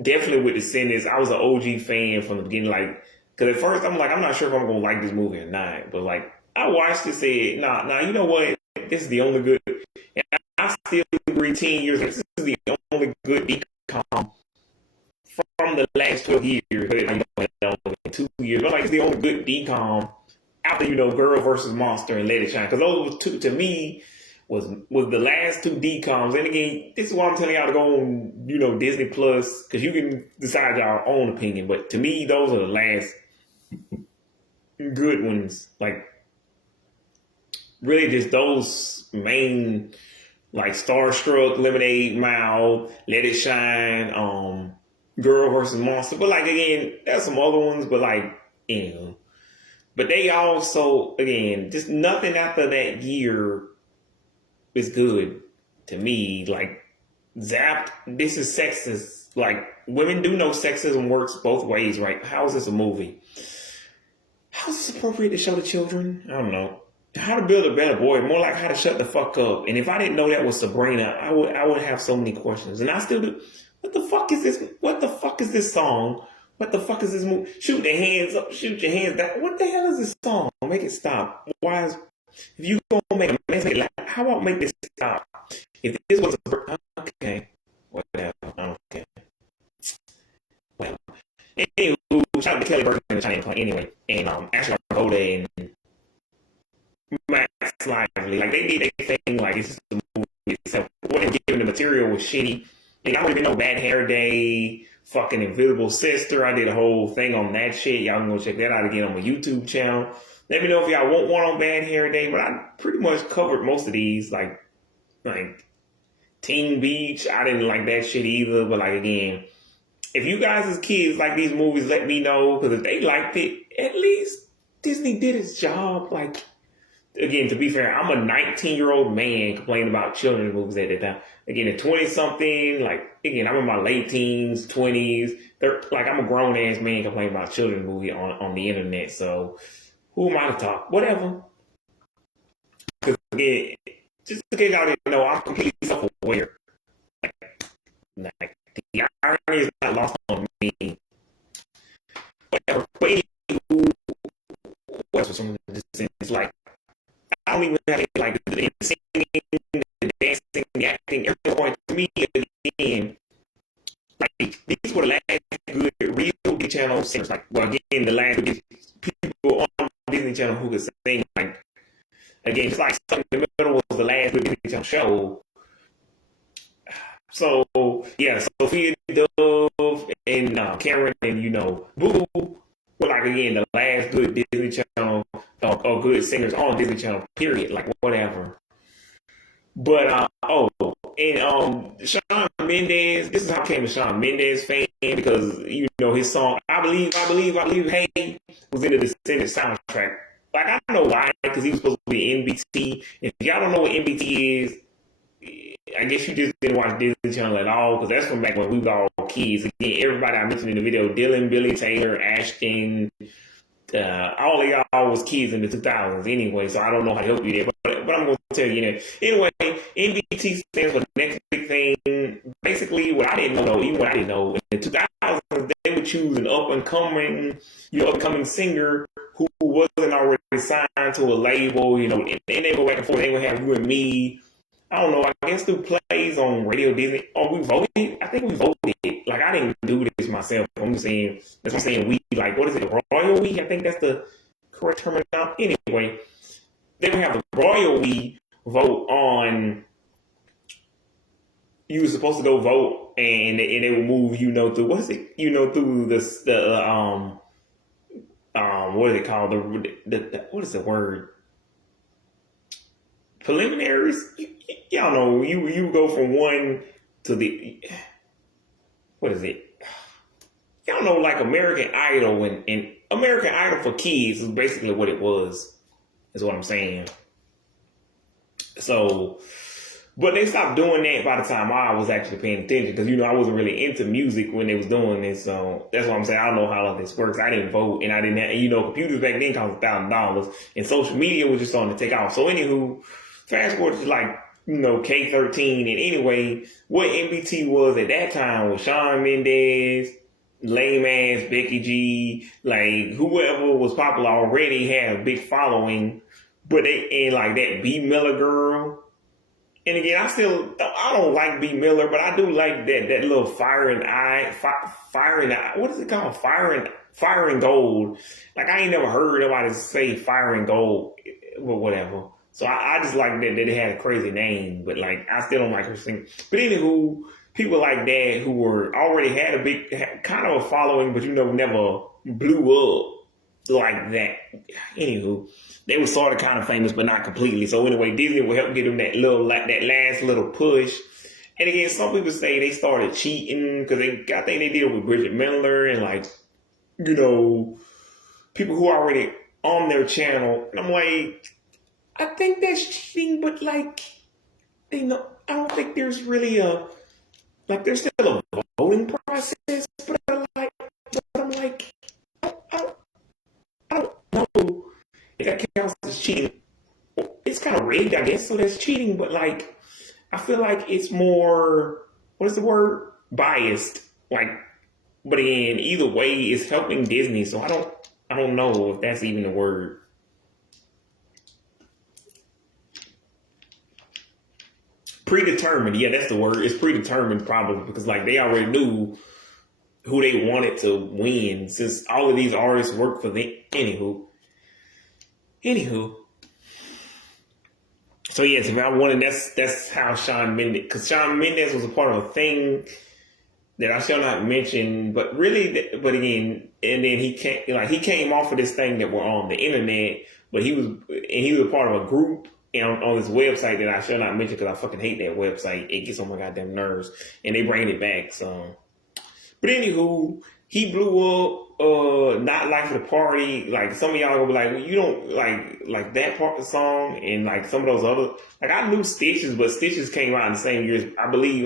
definitely with Descendants, I was an OG fan from the beginning. Because at first I'm I'm not sure if I'm gonna like this movie or not. But I watched it, said, nah, you know what? This is the only good. And I still agree. 10 years later, this is the only good decom from the last 12 years, but 2 years. But it's the only good decom after Girl versus Monster and Let It Shine, because those were two to me was the last two decoms. And again, this is why I'm telling y'all to go on Disney Plus, because you can decide your own opinion. But to me, those are the last good ones. Really, just those main Starstruck, Lemonade Mouth, Let It Shine, Girl versus Monster. But again, there's some other ones, but But they also, again, just nothing after that year is good to me. Zapped, this is sexist. Women do know sexism works both ways, right? How is this a movie? How is this appropriate to show to children? I don't know. How to Build a Better Boy, more like How to Shut the Fuck Up. And if I didn't know that was Sabrina, I would have so many questions. And I still do. What the fuck is this? What the fuck is this song? What the fuck is this movie? Shoot your hands up, shoot your hands down. What the hell is this song? Make it stop. Why is, if you gonna make a mess, how about make this stop? If this was okay, whatever, I don't care. Well, anyway, shout out to Kelly Burton and China Play anyway, and Ashley Rhoda and Max Lively. They did their thing. It's just a movie. Except what they given the material was shitty. I don't even know Bad Hair Day, fucking Invisible Sister. I did a whole thing on that shit. Y'all can go check that out again on my YouTube channel. Let me know if y'all want one on Bad Hair Day, but I pretty much covered most of these. Like Teen Beach, I didn't like that shit either. But again, if you guys as kids like these movies, let me know. Because if they liked it, at least Disney did its job. Again, to be fair, I'm a 19-year-old man complaining about children's movies at that time. Again, a 20-something, again, I'm in my late teens, 20s. I'm a grown-ass man complaining about children's movie on the internet. So, who am I to talk? Whatever. Because, again, just in case y'all didn't know, I'm completely self-aware. The irony is not lost on me. Whatever. But anywho, what's with some of this? It's I don't even have the singing, the dancing, the acting, everything. To me, again, these were the last good real Disney Channel singers. Again, the last good people on Disney Channel who could sing. Again, just Something in the Middle was the last good Disney Channel show. So, yeah, Sophia, Dove, and Karen, and, Boo were, again, the last good Disney Channel or good singers on Disney Channel, period. Whatever. But, and Shawn Mendes, this is how I became a Shawn Mendes fan, because, his song, I Believe, Hey, was in the Descendants soundtrack. I don't know why, because he was supposed to be NBT. If y'all don't know what NBT is, I guess you just didn't watch Disney Channel at all, because that's from back when we were all kids. Again, everybody I mentioned in the video, Dylan, Billy, Taylor, Ashton, all of y'all was kids in the 2000s anyway, so I don't know how to help you there, but I'm going to tell you that. Anyway, NBT stands for the next big thing. Basically, what I didn't know, even what I didn't know, in the 2000s, they would choose an up-and-coming singer who wasn't already signed to a label, and they go back and forth. They would have You and Me. I don't know, I guess through plays on Radio Disney. Oh, we voted? I think we voted. Like, I didn't do this myself. I'm just saying, that's what I'm saying. We, like, what is it, Royal We? I think that's the correct terminology. Anyway, they would have the Royal We vote on, you were supposed to go vote, and they would move, through, what's it, through what is it called? What is the word? Preliminaries. Y'all know, you go from one to the, what is it? Y'all know, like American Idol, and American Idol for kids is basically what it was, is what I'm saying. So, but they stopped doing that by the time I was actually paying attention, because I wasn't really into music when they was doing this. So that's what I'm saying. I don't know how all this works. I didn't vote, and I didn't have, computers back then cost $1,000, and social media was just starting to take off. So anywho, fast forward to like, K13, and anyway, what NBT was at that time was Shawn Mendes, lame ass Becky G, like whoever was popular already had a big following, but and like that B Miller girl. And again, I don't like B Miller, but I do like that little fire in eye, what is it called? Fire and gold. Like, I ain't never heard nobody say fire and gold, but whatever. So I just like that they had a crazy name, but like, I still don't like her singing. But anywho, people like that who were already had a big, kind of a following, but never blew up like that. Anywho, they were sort of kind of famous, but not completely. So anyway, Disney will help give them that last little push. And again, some people say they started cheating, because I think they did it with Bridget Mendler and like, people who are already on their channel. And I'm like, I think that's cheating, but like, I don't think there's really there's still a voting process, but I'm like, I don't know if that counts as cheating. It's kind of rigged, I guess, so that's cheating, but like, I feel like it's more, what is the word? Biased. Like, but again, either way, it's helping Disney, so I don't know if that's even a word. Predetermined, yeah, that's the word. It's predetermined, probably, because like they already knew who they wanted to win, since all of these artists work for them. Anywho. So yes, if I wanted, that's how Shawn Mendes, because Shawn Mendes was a part of a thing that I shall not mention, but again, and then he came off of this thing that were on the internet, but he was a part of a group on this website that I shall not mention, because I fucking hate that website. It gets on my goddamn nerves, and they bring it back. So, but anywho, he blew up. Not Life of the Party. Like, some of y'all gonna be like, well, you don't like that part of the song, and like some of those other. Like, I knew Stitches, but Stitches came out in the same year as I believe.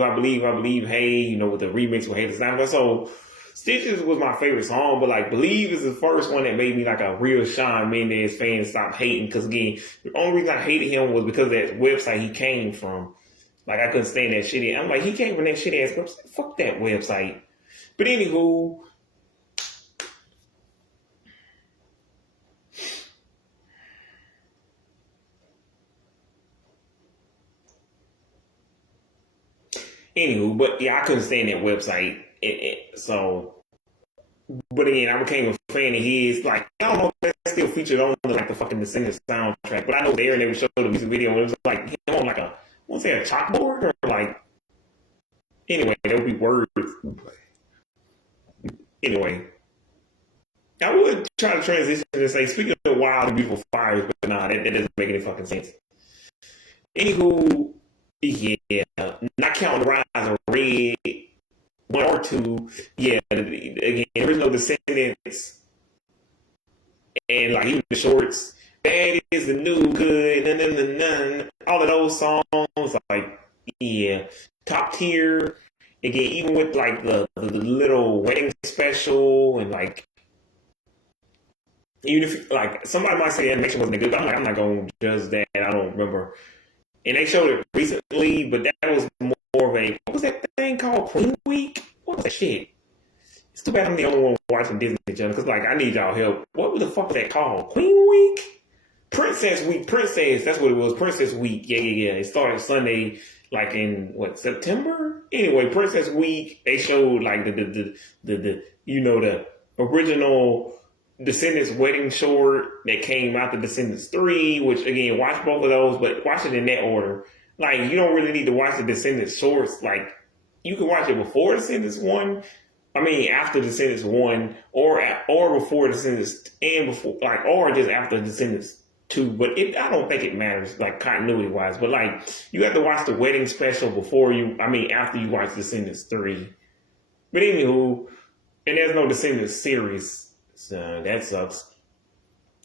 Hey, with the remix with Hey the Sound. So Stitches was my favorite song, but like Believe is the first one that made me like a real Shawn Mendes fan, stop hating. Because again, the only reason I hated him was because of that website he came from. Like, I couldn't stand that shit. I'm like, he came from that shit ass website. Fuck that website. But anywho. But yeah, I couldn't stand that website. So, but again, I became a fan of his. Like, I don't know if that's still featured on like the fucking Descendants soundtrack, but I know there and they would show the music video, and it was like him on like I want to say a chalkboard, or like, anyway, there would be words. Anyway, I would try to transition and say, speaking of Wild and Beautiful Fires, but nah, that doesn't make any fucking sense. Anywho, yeah, not counting the Rise of Red, 1 or 2. Yeah, again, there is no Descendants, and like even the shorts. Bad is the new good, all of those songs. Like, yeah, tier. Again, even with like the little wedding special and like, even if like somebody might say the animation wasn't good, but I'm not gonna judge that. I don't remember. And they showed it recently, but that was more of a, what was that thing called? Queen Week? What was that shit? It's too bad I'm the only one watching Disney Channel, because like I need y'all help. What the fuck was that called? Queen Week? Princess Week. Princess, that's what it was. Princess Week. Yeah. It started Sunday, like in what, September? Anyway, Princess Week. They showed like the you know, the original Descendants wedding short that came out the Descendants 3, which again, watch both of those, but watch it in that order. Like, you don't really need to watch the Descendants shorts. Like, you can watch it before Descendants 1. I mean, after Descendants 1, or before Descendants, and before, like, or just after Descendants 2. But I don't think it matters, like, continuity wise. But like, you have to watch the wedding special after you watch Descendants 3. But anywho, and there's no Descendants series. So that sucks.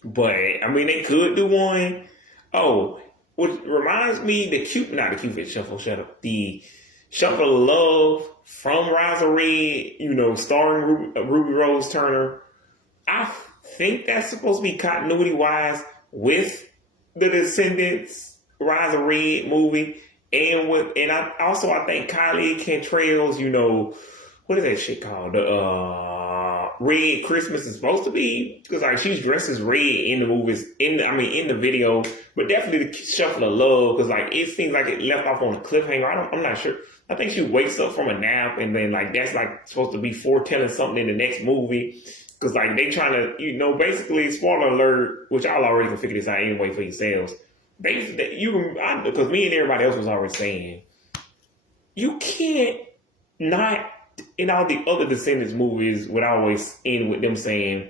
But I mean, they could do one. Oh, which reminds me, not the Cupid Shuffle, shut up. The Shuffle of Love from Rise of Red, you know, starring Ruby Rose Turner. I think that's supposed to be continuity wise with the Descendants Rise of Red movie, and I think Kylie Cantrell's, you know, what is that shit called? Red Christmas is supposed to be, because like she's dressed as red in the movies, in the video, but definitely the Shuffle of Love, because like it seems like it left off on a cliffhanger. I'm not sure. I think she wakes up from a nap, and then like that's like supposed to be foretelling something in the next movie, because like they trying to, you know, basically, spoiler alert, which y'all already can figure this out anyway for yourselves. Because me and everybody else was already saying, you can't not. In all the other Descendants movies would always end with them saying,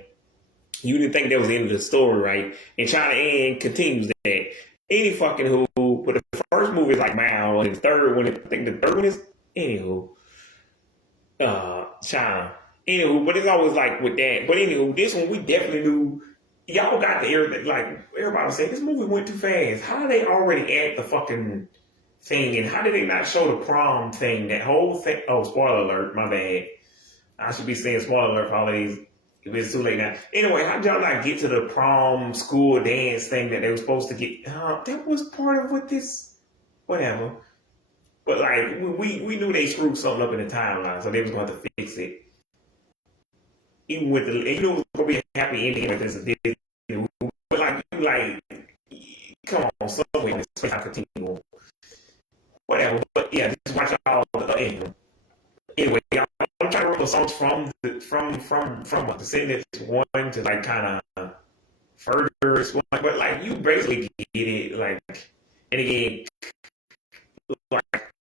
you didn't think that was the end of the story, right? And China Ann continues that. Any fucking who, but the first movie is like Mal, and the third one, I think the third one is, anywho, China. Anywho, but it's always like with that. But anywho, this one we definitely knew, y'all got the air that, like, everybody was saying, this movie went too fast. How did they already add the fucking thing, and how did they not show the prom thing? That whole thing. Oh, spoiler alert, my bad. I should be saying spoiler alert for all these. It's too late now. Anyway, how did y'all not get to the prom school dance thing that they were supposed to get? That was part of what this, whatever. But like, we knew they screwed something up in the timeline, so they was going to have to fix it. Even with you know, it was going to be a happy ending with this. But like, come on, somewhere, let's continue. Whatever, but yeah, just watch all the anyway. I'm trying to remember songs from Descendants 1 to like kind of further explain, but like you basically get it. Like, and again, like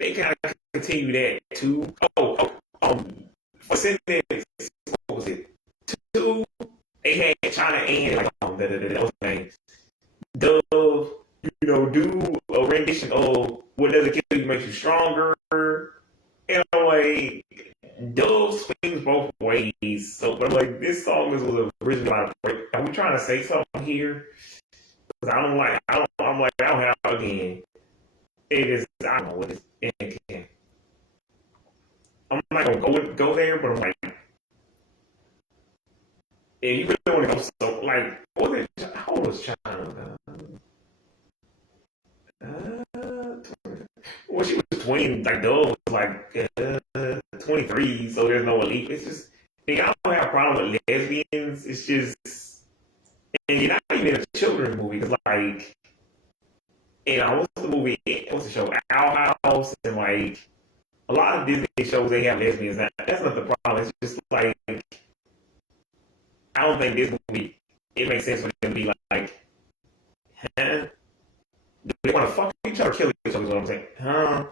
they kind of continue that too. For Descendants, what was it? 2, they had China and like those things. Dove, you know, do a rendition of What Doesn't Kill You Makes You Stronger. In a way, Dove swings both ways. So, but like, this song was originally about a break. Are we trying to say something here? Because I'm like, I don't have, again, it is, I don't know what it is. I'm not going to go there, but I'm like, yeah, you really want to go, so, like, how old was China? Well, she was 20, like Dove was like 23, so there's no elite. It's just, I don't have a problem with lesbians. It's just, and you're not even in a children's movie, because like, you know, what's the show? Owl House, and like, a lot of Disney shows, they have lesbians. That's not the problem. It's just like, I don't think this movie, it makes sense for them to be like, huh? Do they want to fuck each other or kill each other is what I'm saying? Huh?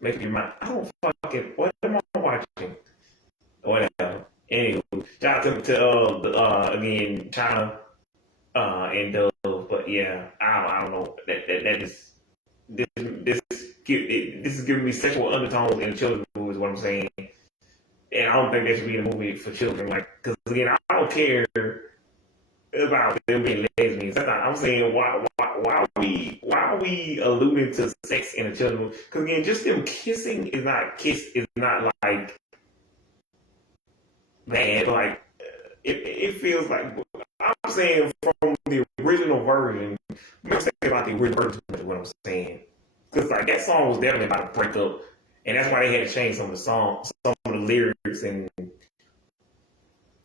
Make up your mind. I don't fucking, what am I watching? Whatever. Anyway, shout out to again, China, and Dove. But yeah, I don't know. That is, this is giving me sexual undertones in a children's movie is what I'm saying. And I don't think that should be a movie for children. Like, because again, I don't care about them being lesbians. I'm saying why are we we alluding to sex in a children's movie? Because again, just them kissing is not like bad. Like it feels like I'm saying from the original version. I'm saying about the original version is what I'm saying. Because like that song was definitely about to break up, and that's why they had to change some of the songs, some of the lyrics, and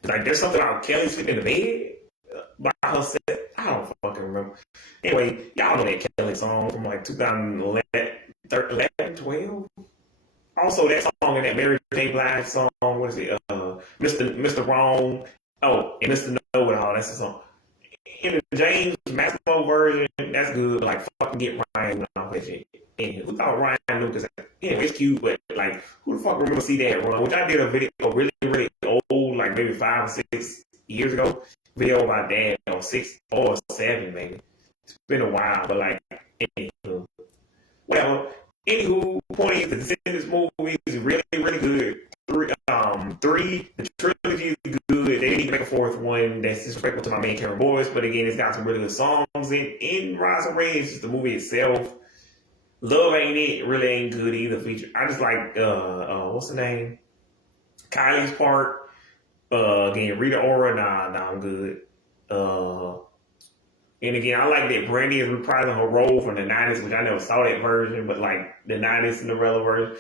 like there's something about Kelly sleeping in the bed by herself. I don't fucking remember. Anyway, y'all know that Kelly song from like 2011, 12. Also, that song and that Mary J. Blige song, what is it? Mr. Wrong. Oh, and Mr. Know It All. That's the song. In the James Maximo version, that's good. But like, fucking get Ryan off that shit. And who thought Ryan Lucas? Anyway, it's cute, but like, who the fuck remember see that run? Which I did a video really old, like maybe 5 or 6 years ago. Video about that, or 6 or 7 maybe. It's been a while, but like, anywho. Well, anywho, point is, the Descendants movie is really good. The trilogy is good. They didn't even make a fourth one that's disrespectful to my main Cameron Boys, but again, it's got some really good songs in Rise of Rage. Just the movie itself. Love Ain't It really ain't good either. Feature. I just like what's the name? Kylie's part. Again, Rita Ora. Nah, I'm good. And again, I like that Brandy is reprising her role from the 90s, which I never saw that version, but like the 90s Cinderella version.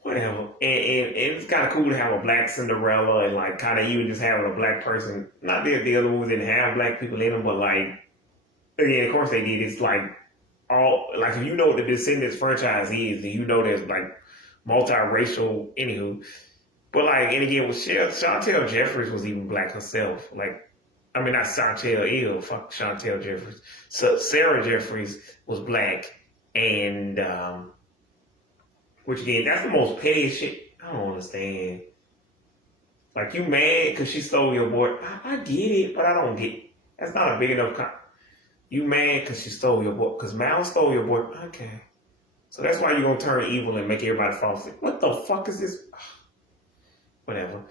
Whatever. And it's kind of cool to have a black Cinderella and like kind of even just having a black person. Not that the other movies didn't have black people in them, but like, again, of course they did. It's like all, like if you know what the Descendants franchise is, then you know there's like multiracial, anywho. But like, and again, with Chantel Jeffries was even black herself. Like, I mean, not Chantel, fuck Chantel Jeffries. So Sarah Jeffries was black, and which again, that's the most petty shit. I don't understand. Like, you mad because she stole your boy? I get it, but I don't get it. That's not a big enough. You mad because she stole your boy? Because Mal stole your boy? Okay. So that's why you're gonna turn evil and make everybody fall asleep. What the fuck is this? Whatever.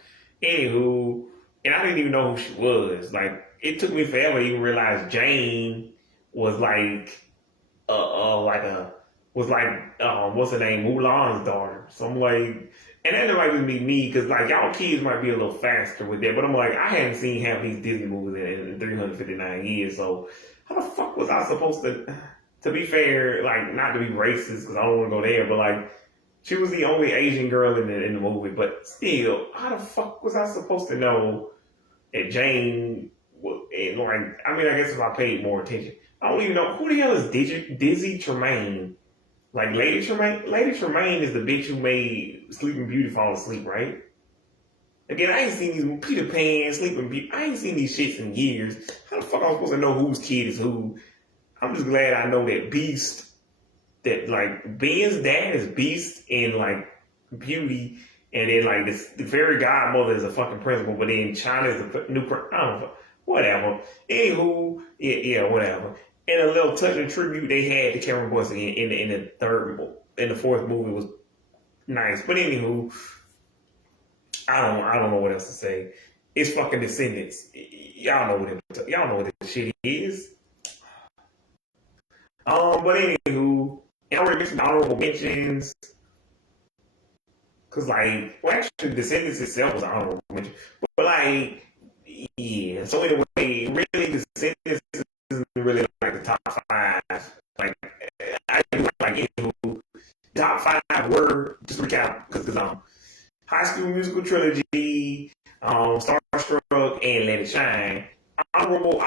Anywho. And I didn't even know who she was. Like, it took me forever to even realize Jane was like, what's her name, Mulan's daughter. So I'm like, and that might be me, because like y'all kids might be a little faster with that. But I'm like, I hadn't seen half these Disney movies in 359 years. So how the fuck was I supposed to be fair, like not to be racist, because I don't want to go there, but like, she was the only Asian girl in the movie. But still, how the fuck was I supposed to know that Jane, and like, I mean, I guess if I paid more attention. I don't even know, who the hell is Dizzy Tremaine? Like, Lady Tremaine? Lady Tremaine is the bitch who made Sleeping Beauty fall asleep, right? Again, I ain't seen these Peter Pan, Sleeping Beauty, I ain't seen these shits in years. How the fuck am I supposed to know whose kid is who? I'm just glad I know that Beast, that like, Ben's dad is Beast in like Beauty, and then like the fairy godmother is a fucking principal, but then China is the new, I don't know, whatever. Anywho, yeah, whatever. And a little touching tribute they had to Cameron Boyce in the fourth movie was nice. But anywho, I don't know what else to say. It's fucking Descendants. Y'all know what this shit is. But anywho, and I already mentioned honorable mentions. Cause like, well, actually, Descendants itself was an honorable mention. But like, yeah. So anyway, really, Descendants isn't really like the top 5. Like, I do like anywho. Top 5 were, just to recap, because High School Musical Trilogy, Starstruck, and Let It Shine. Honorable,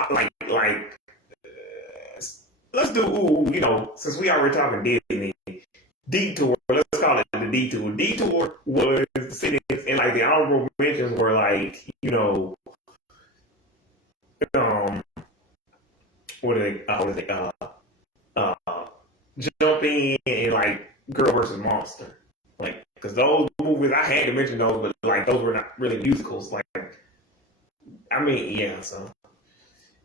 let's do, since we already talking Disney, Detour, let's call it the Detour. Detour was Descendants, and like the honorable mentions were like, Jump In and like Girl versus Monster. Like, because those movies, I had to mention those, but like those were not really musicals. Like, I mean, yeah, so.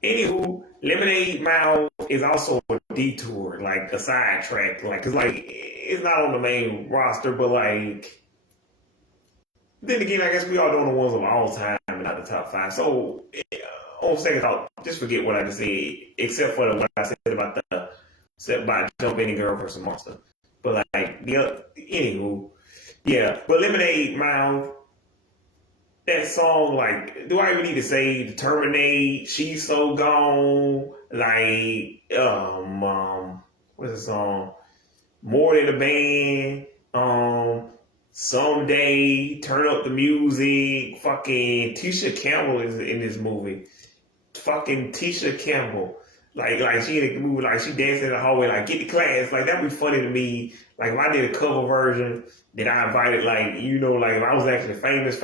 Anywho, Lemonade Mouth is also a detour, like a sidetrack, like, cause like it's not on the main roster, but like, then again, I guess we all doing the ones of all time and not the top 5. So on second thought, just forget what I just said, except for what I said about except by Jump Any Girl versus Monster. But like anywho, yeah. But Lemonade Mouth, that song, like, do I even need to say the Terminate? She's So Gone, like, what's the song? More Than a Band, Someday, Turn Up the Music, fucking Tisha Campbell is in this movie. Fucking Tisha Campbell. Like she in the movie, like she dancing in the hallway, like get to class. Like that'd be funny to me. Like if I did a cover version, then I invited like, like if I was actually famous,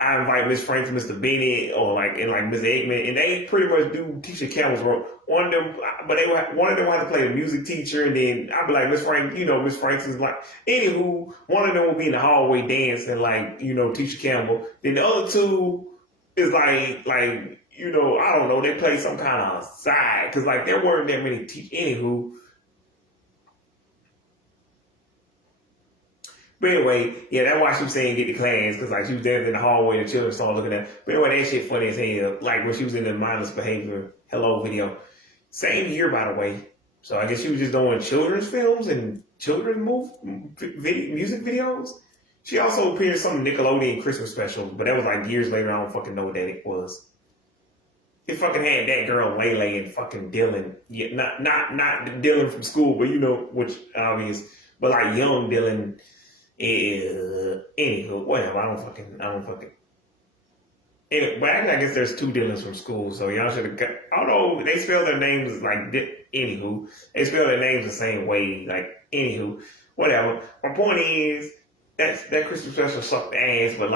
I invite Miss Franks, Mr. Bennett, or like Miss Eggman, and they pretty much do Tisha Campbell's role. One of them, but one of them will have to play the music teacher, and then I'd be like Miss Frank, Miss Franks is like. Anywho, one of them will be in the hallway dancing like Tisha Campbell. Then the other two is like. I don't know, they play some kind of side, because, like, there weren't that many anywho. But anyway, yeah, that's why she was saying get to class, because, like, she was dancing in the hallway, the children started looking at her. But anyway, that shit funny as hell, like, when she was in the Mindless Behavior Hello video. Same year, by the way. So I guess she was just doing children's films and children's music videos. She also appeared in some Nickelodeon Christmas specials, but that was, like, years later. I don't fucking know what that it was. It fucking had that girl Lele and fucking Dylan. Yeah, not Dylan from school, but which obvious. But like young Dylan. Anywho, whatever. I don't fucking. Anyway, but I guess there's two Dylans from school, so y'all should have got. Although they spell their names like anywho, they spell their names the same way. Like anywho, whatever. My point is that Christmas special sucked ass, but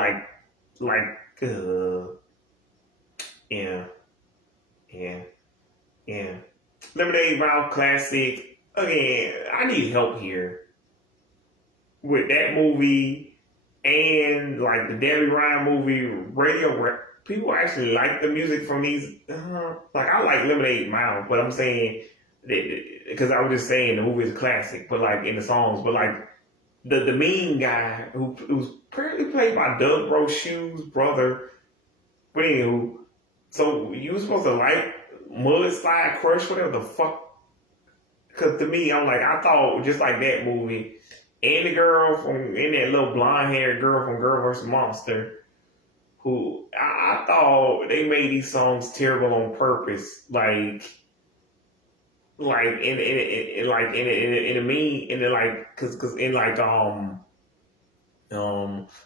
yeah. Lemonade Mouth classic. Again, I need help here with that movie and like the Debbie Ryan movie. People actually like the music from these. Like I like Lemonade Mouth, but I'm saying because I was just saying the movie is a classic, but like in the songs, but like the mean guy who's apparently played by Doug Brochu's brother. But anywho. So you were supposed to like Mudslide Crush, whatever the fuck. Because to me, I'm like, I thought just like that movie, and the girl and that little blonde haired girl from Girl vs. Monster, who I thought they made these songs terrible on purpose, because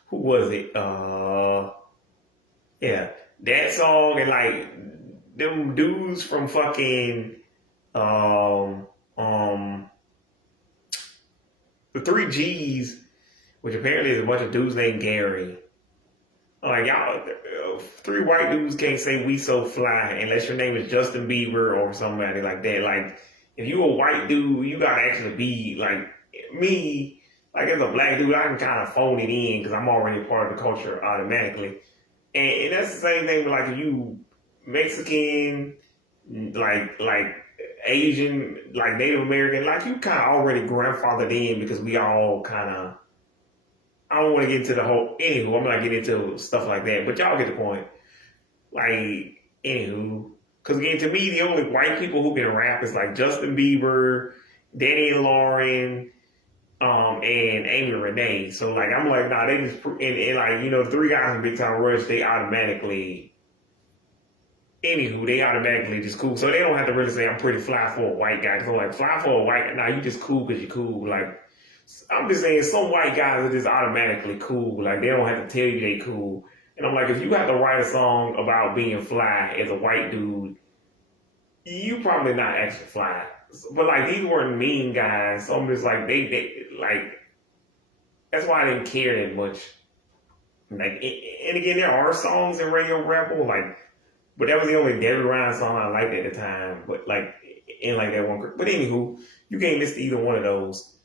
who was it? Yeah. That song and like them dudes from fucking the 3 G's, which apparently is a bunch of dudes named Gary. Like y'all, 3 white dudes can't say "we so fly" unless your name is Justin Bieber or somebody like that. Like if you a white dude, you gotta actually be like me. Like as a black dude, I can kind of phone it in because I'm already a part of the culture automatically. And that's the same thing with like you Mexican, like Asian, like Native American, like you kind of already grandfathered in because we all kind of. I don't want to get into the whole. Anywho, I'm not getting into stuff like that, but y'all get the point. Like anywho, because again, to me, the only white people who can rap is like Justin Bieber, Danny and Lauren. And Amy Renee. So like I'm like, nah, they just and like the 3 guys in Big Time Rush, they automatically just cool. So they don't have to really say I'm pretty fly for a white guy. So like fly for a white, nah, you just cool because you're cool. Like I'm just saying some white guys are just automatically cool. Like they don't have to tell you they cool. And I'm like, if you have to write a song about being fly as a white dude, you probably not actually fly. But like these weren't mean guys, so I'm just like they like that's why I didn't care that much. Like and again, there are songs in Radio Rebel, like, but that was the only Debbie Ryan song I liked at the time. But like in like that one, but anywho, you can't listen to either one of those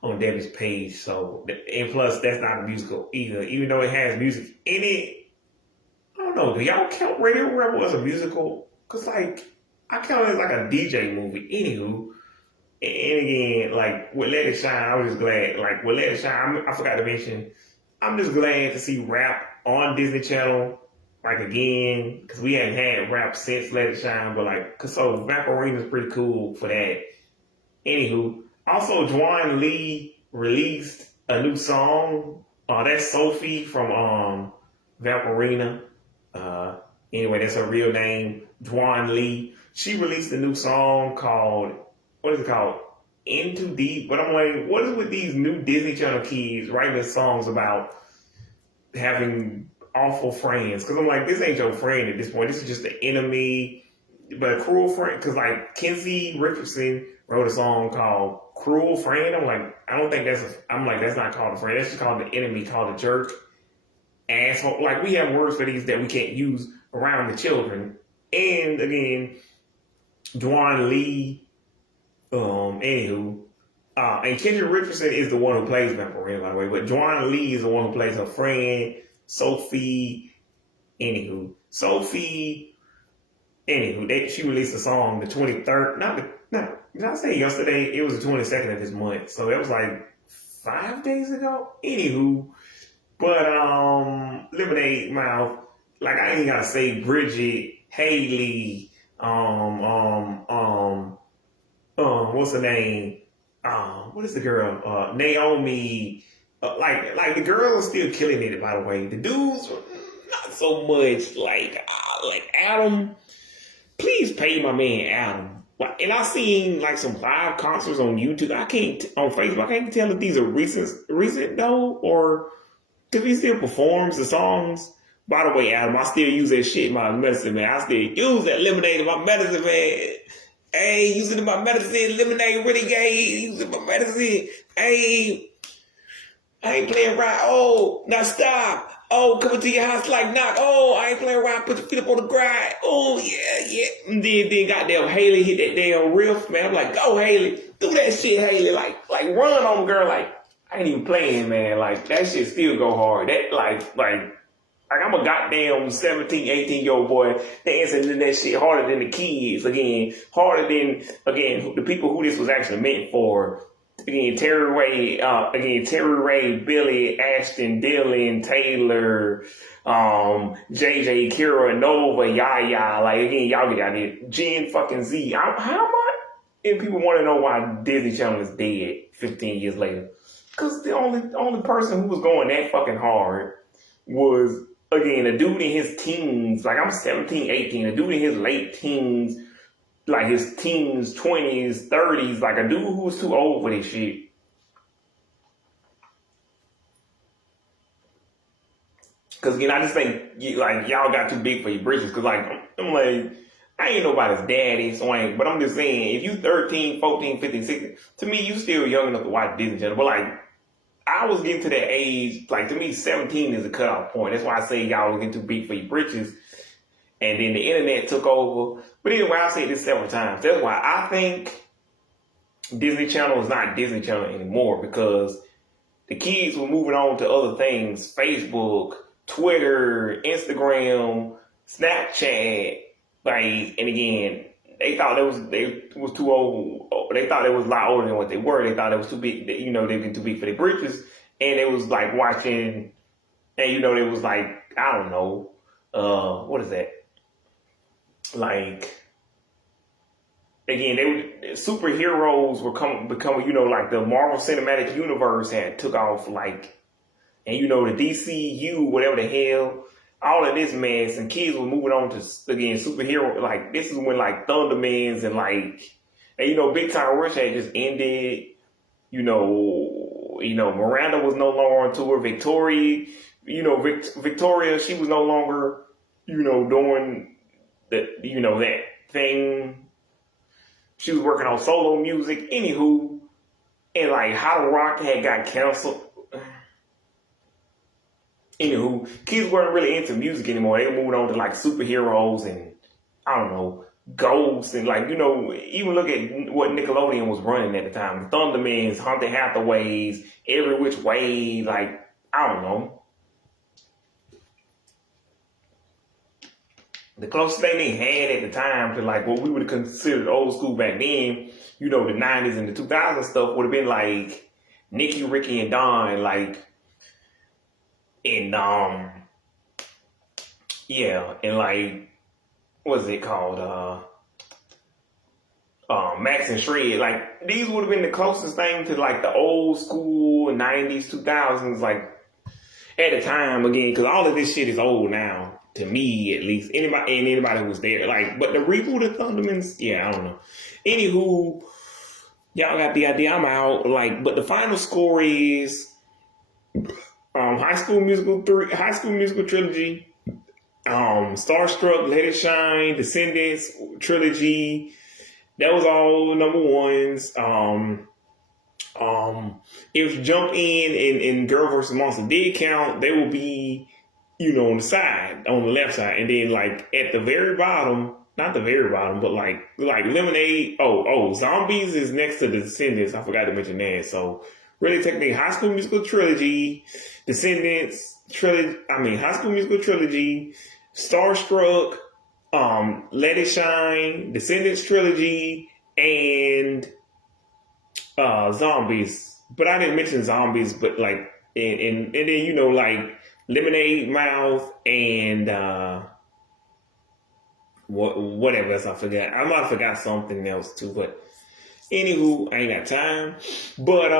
on Debbie's page. So and plus that's not a musical either, even though it has music in it. I don't know. Do y'all count Radio Rebel as a musical? Cause like. I count it as like a DJ movie. Anywho, and again, like with Let It Shine, I was just glad. Like with Let It Shine, I forgot to mention, I'm just glad to see rap on Disney Channel like again, because we hadn't had rap since Let It Shine, but like, cause so Vaporina's pretty cool for that. Anywho, also Juan Lee released a new song. That's Sophie from Vaporina. Uh, anyway, that's her real name, Juan Lee. She released a new song called, what is it called? Into Deep. But I'm like, what is with these new Disney Channel kids writing songs about having awful friends? Because I'm like, this ain't your friend at this point. This is just an enemy, but a cruel friend. Because like Kenzie Richardson wrote a song called Cruel Friend. I'm like, I don't think that's not called a friend. That's just called the enemy, called a jerk, asshole. Like, we have words for these that we can't use around the children. And again, Dwan Lee, anywho, and Kendra Richardson is the one who plays Vaporina, by the way, but Dwan Lee is the one who plays her friend, Sophie. Anywho, she released a song the 23rd, did I say yesterday? It was the 22nd of this month, so it was like 5 days ago. Anywho, but Lemonade Mouth, like, I ain't gotta say Bridget, Haley, what's her name? What is the girl? Naomi. Like the girls are still killing it. By the way, the dudes not so much. Like Adam. Please pay my man Adam. Like, and I seen like some live concerts on YouTube. On Facebook. I can't tell if these are recent though, or if he still performs the songs. By the way, Adam, I still use that shit in my medicine, man. I still use that lemonade in my medicine, man. Hey, using it in my medicine, lemonade renegade, using my medicine. Hey, I ain't playing right. Oh, now stop. Oh, coming to your house like knock. Oh, I ain't playing right. Put your feet up on the grind. Oh, yeah. And then goddamn Haley hit that damn riff, man. I'm like, go Haley. Do that shit, Haley. Like run on the girl. Like, I ain't even playing, man. Like, that shit still go hard. That, like I'm a goddamn 17, 18-year-old boy dancing in that shit harder than the kids. Again, harder than, the people who this was actually meant for. Again, Terry Ray, Billy, Ashton, Dylan, Taylor, JJ, Kira, Nova, Yaya. Like, again, y'all get out here. Gen fucking Z. How much? And people want to know why Disney Channel is dead 15 years later. Because the only person who was going that fucking hard was, again, a dude in his teens, like I'm 17, 18, a dude in his late teens, like his teens, 20s, 30s, like a dude who was too old for this shit. Because, again, I just think, like, y'all got too big for your britches. Because, like, I'm like, I ain't nobody's daddy, but I'm just saying, if you 13, 14, 15, 16, to me, you still young enough to watch Disney Channel. But, like, I was getting to that age, like, to me, 17 is a cutoff point. That's why I say y'all was getting too big for your britches. And then the internet took over. But anyway, I've said this several times. That's why I think Disney Channel is not Disney Channel anymore, because the kids were moving on to other things. Facebook, Twitter, Instagram, Snapchat. Like, and again, they thought they was too old. They thought they was a lot older than what they were. They thought it was too big. They been too big for their britches. And it was like watching, and they was like, I don't know, what is that? Like, again, superheroes were becoming, like the Marvel Cinematic Universe had took off, like, and the DCU, whatever the hell, all of this mess, and kids were moving on to, again, superhero, like, this is when, like, Thundermans and, like, and, Big Time Rush had just ended, Miranda was no longer on tour, Victoria, Victoria, she was no longer, doing that thing. She was working on solo music. Anywho, and like How to Rock had got canceled. Anywho, kids weren't really into music anymore. They were moving on to like superheroes and, I don't know, ghosts and like, even look at what Nickelodeon was running at the time. The Thundermans, Hunter Hathaways, Every Which Way, like, I don't know. The closest thing they had at the time to like what we would have considered old school back then, the 90s and the 2000s stuff would have been like Nikki, Ricky, and Dawn, like, and Yeah, and like, what's it called? Max and Shred. Like, these would have been the closest thing to like the old school 90s, 2000s, like at the time again, because all of this shit is old now. To me, at least, anybody who was there, like, but the reboot of Thundermans, yeah, I don't know. Anywho, y'all got the idea. I'm out. Like, but the final score is High School Musical 3, High School Musical Trilogy, Starstruck, Let It Shine, Descendants Trilogy. That was all number ones. If Jump In and Girl vs. Monster did count, they will be, on the side, on the left side, and then like at the very bottom, not the very bottom, but like Lemonade. Zombies is next to the Descendants. I forgot to mention that. So really, technically, High School Musical Trilogy, Descendants trilogy. High School Musical Trilogy, Starstruck, Let It Shine, Descendants Trilogy, and Zombies. But I didn't mention Zombies, but like, and then like Lemonade Mouth and whatever else I forgot. I might have forgot something else too, but anywho, I ain't got time. But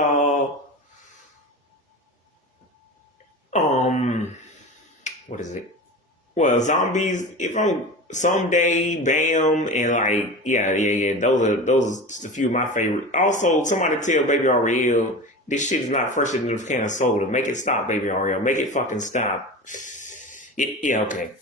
what is it? Well, Zombies. If I'm someday, Bam, and like, yeah. Those are just a few of my favorite. Also, somebody tell Baby Ariel this shit is not fresher than a can of soda. Make it stop, Baby Ariel. Make it fucking stop. Yeah, okay.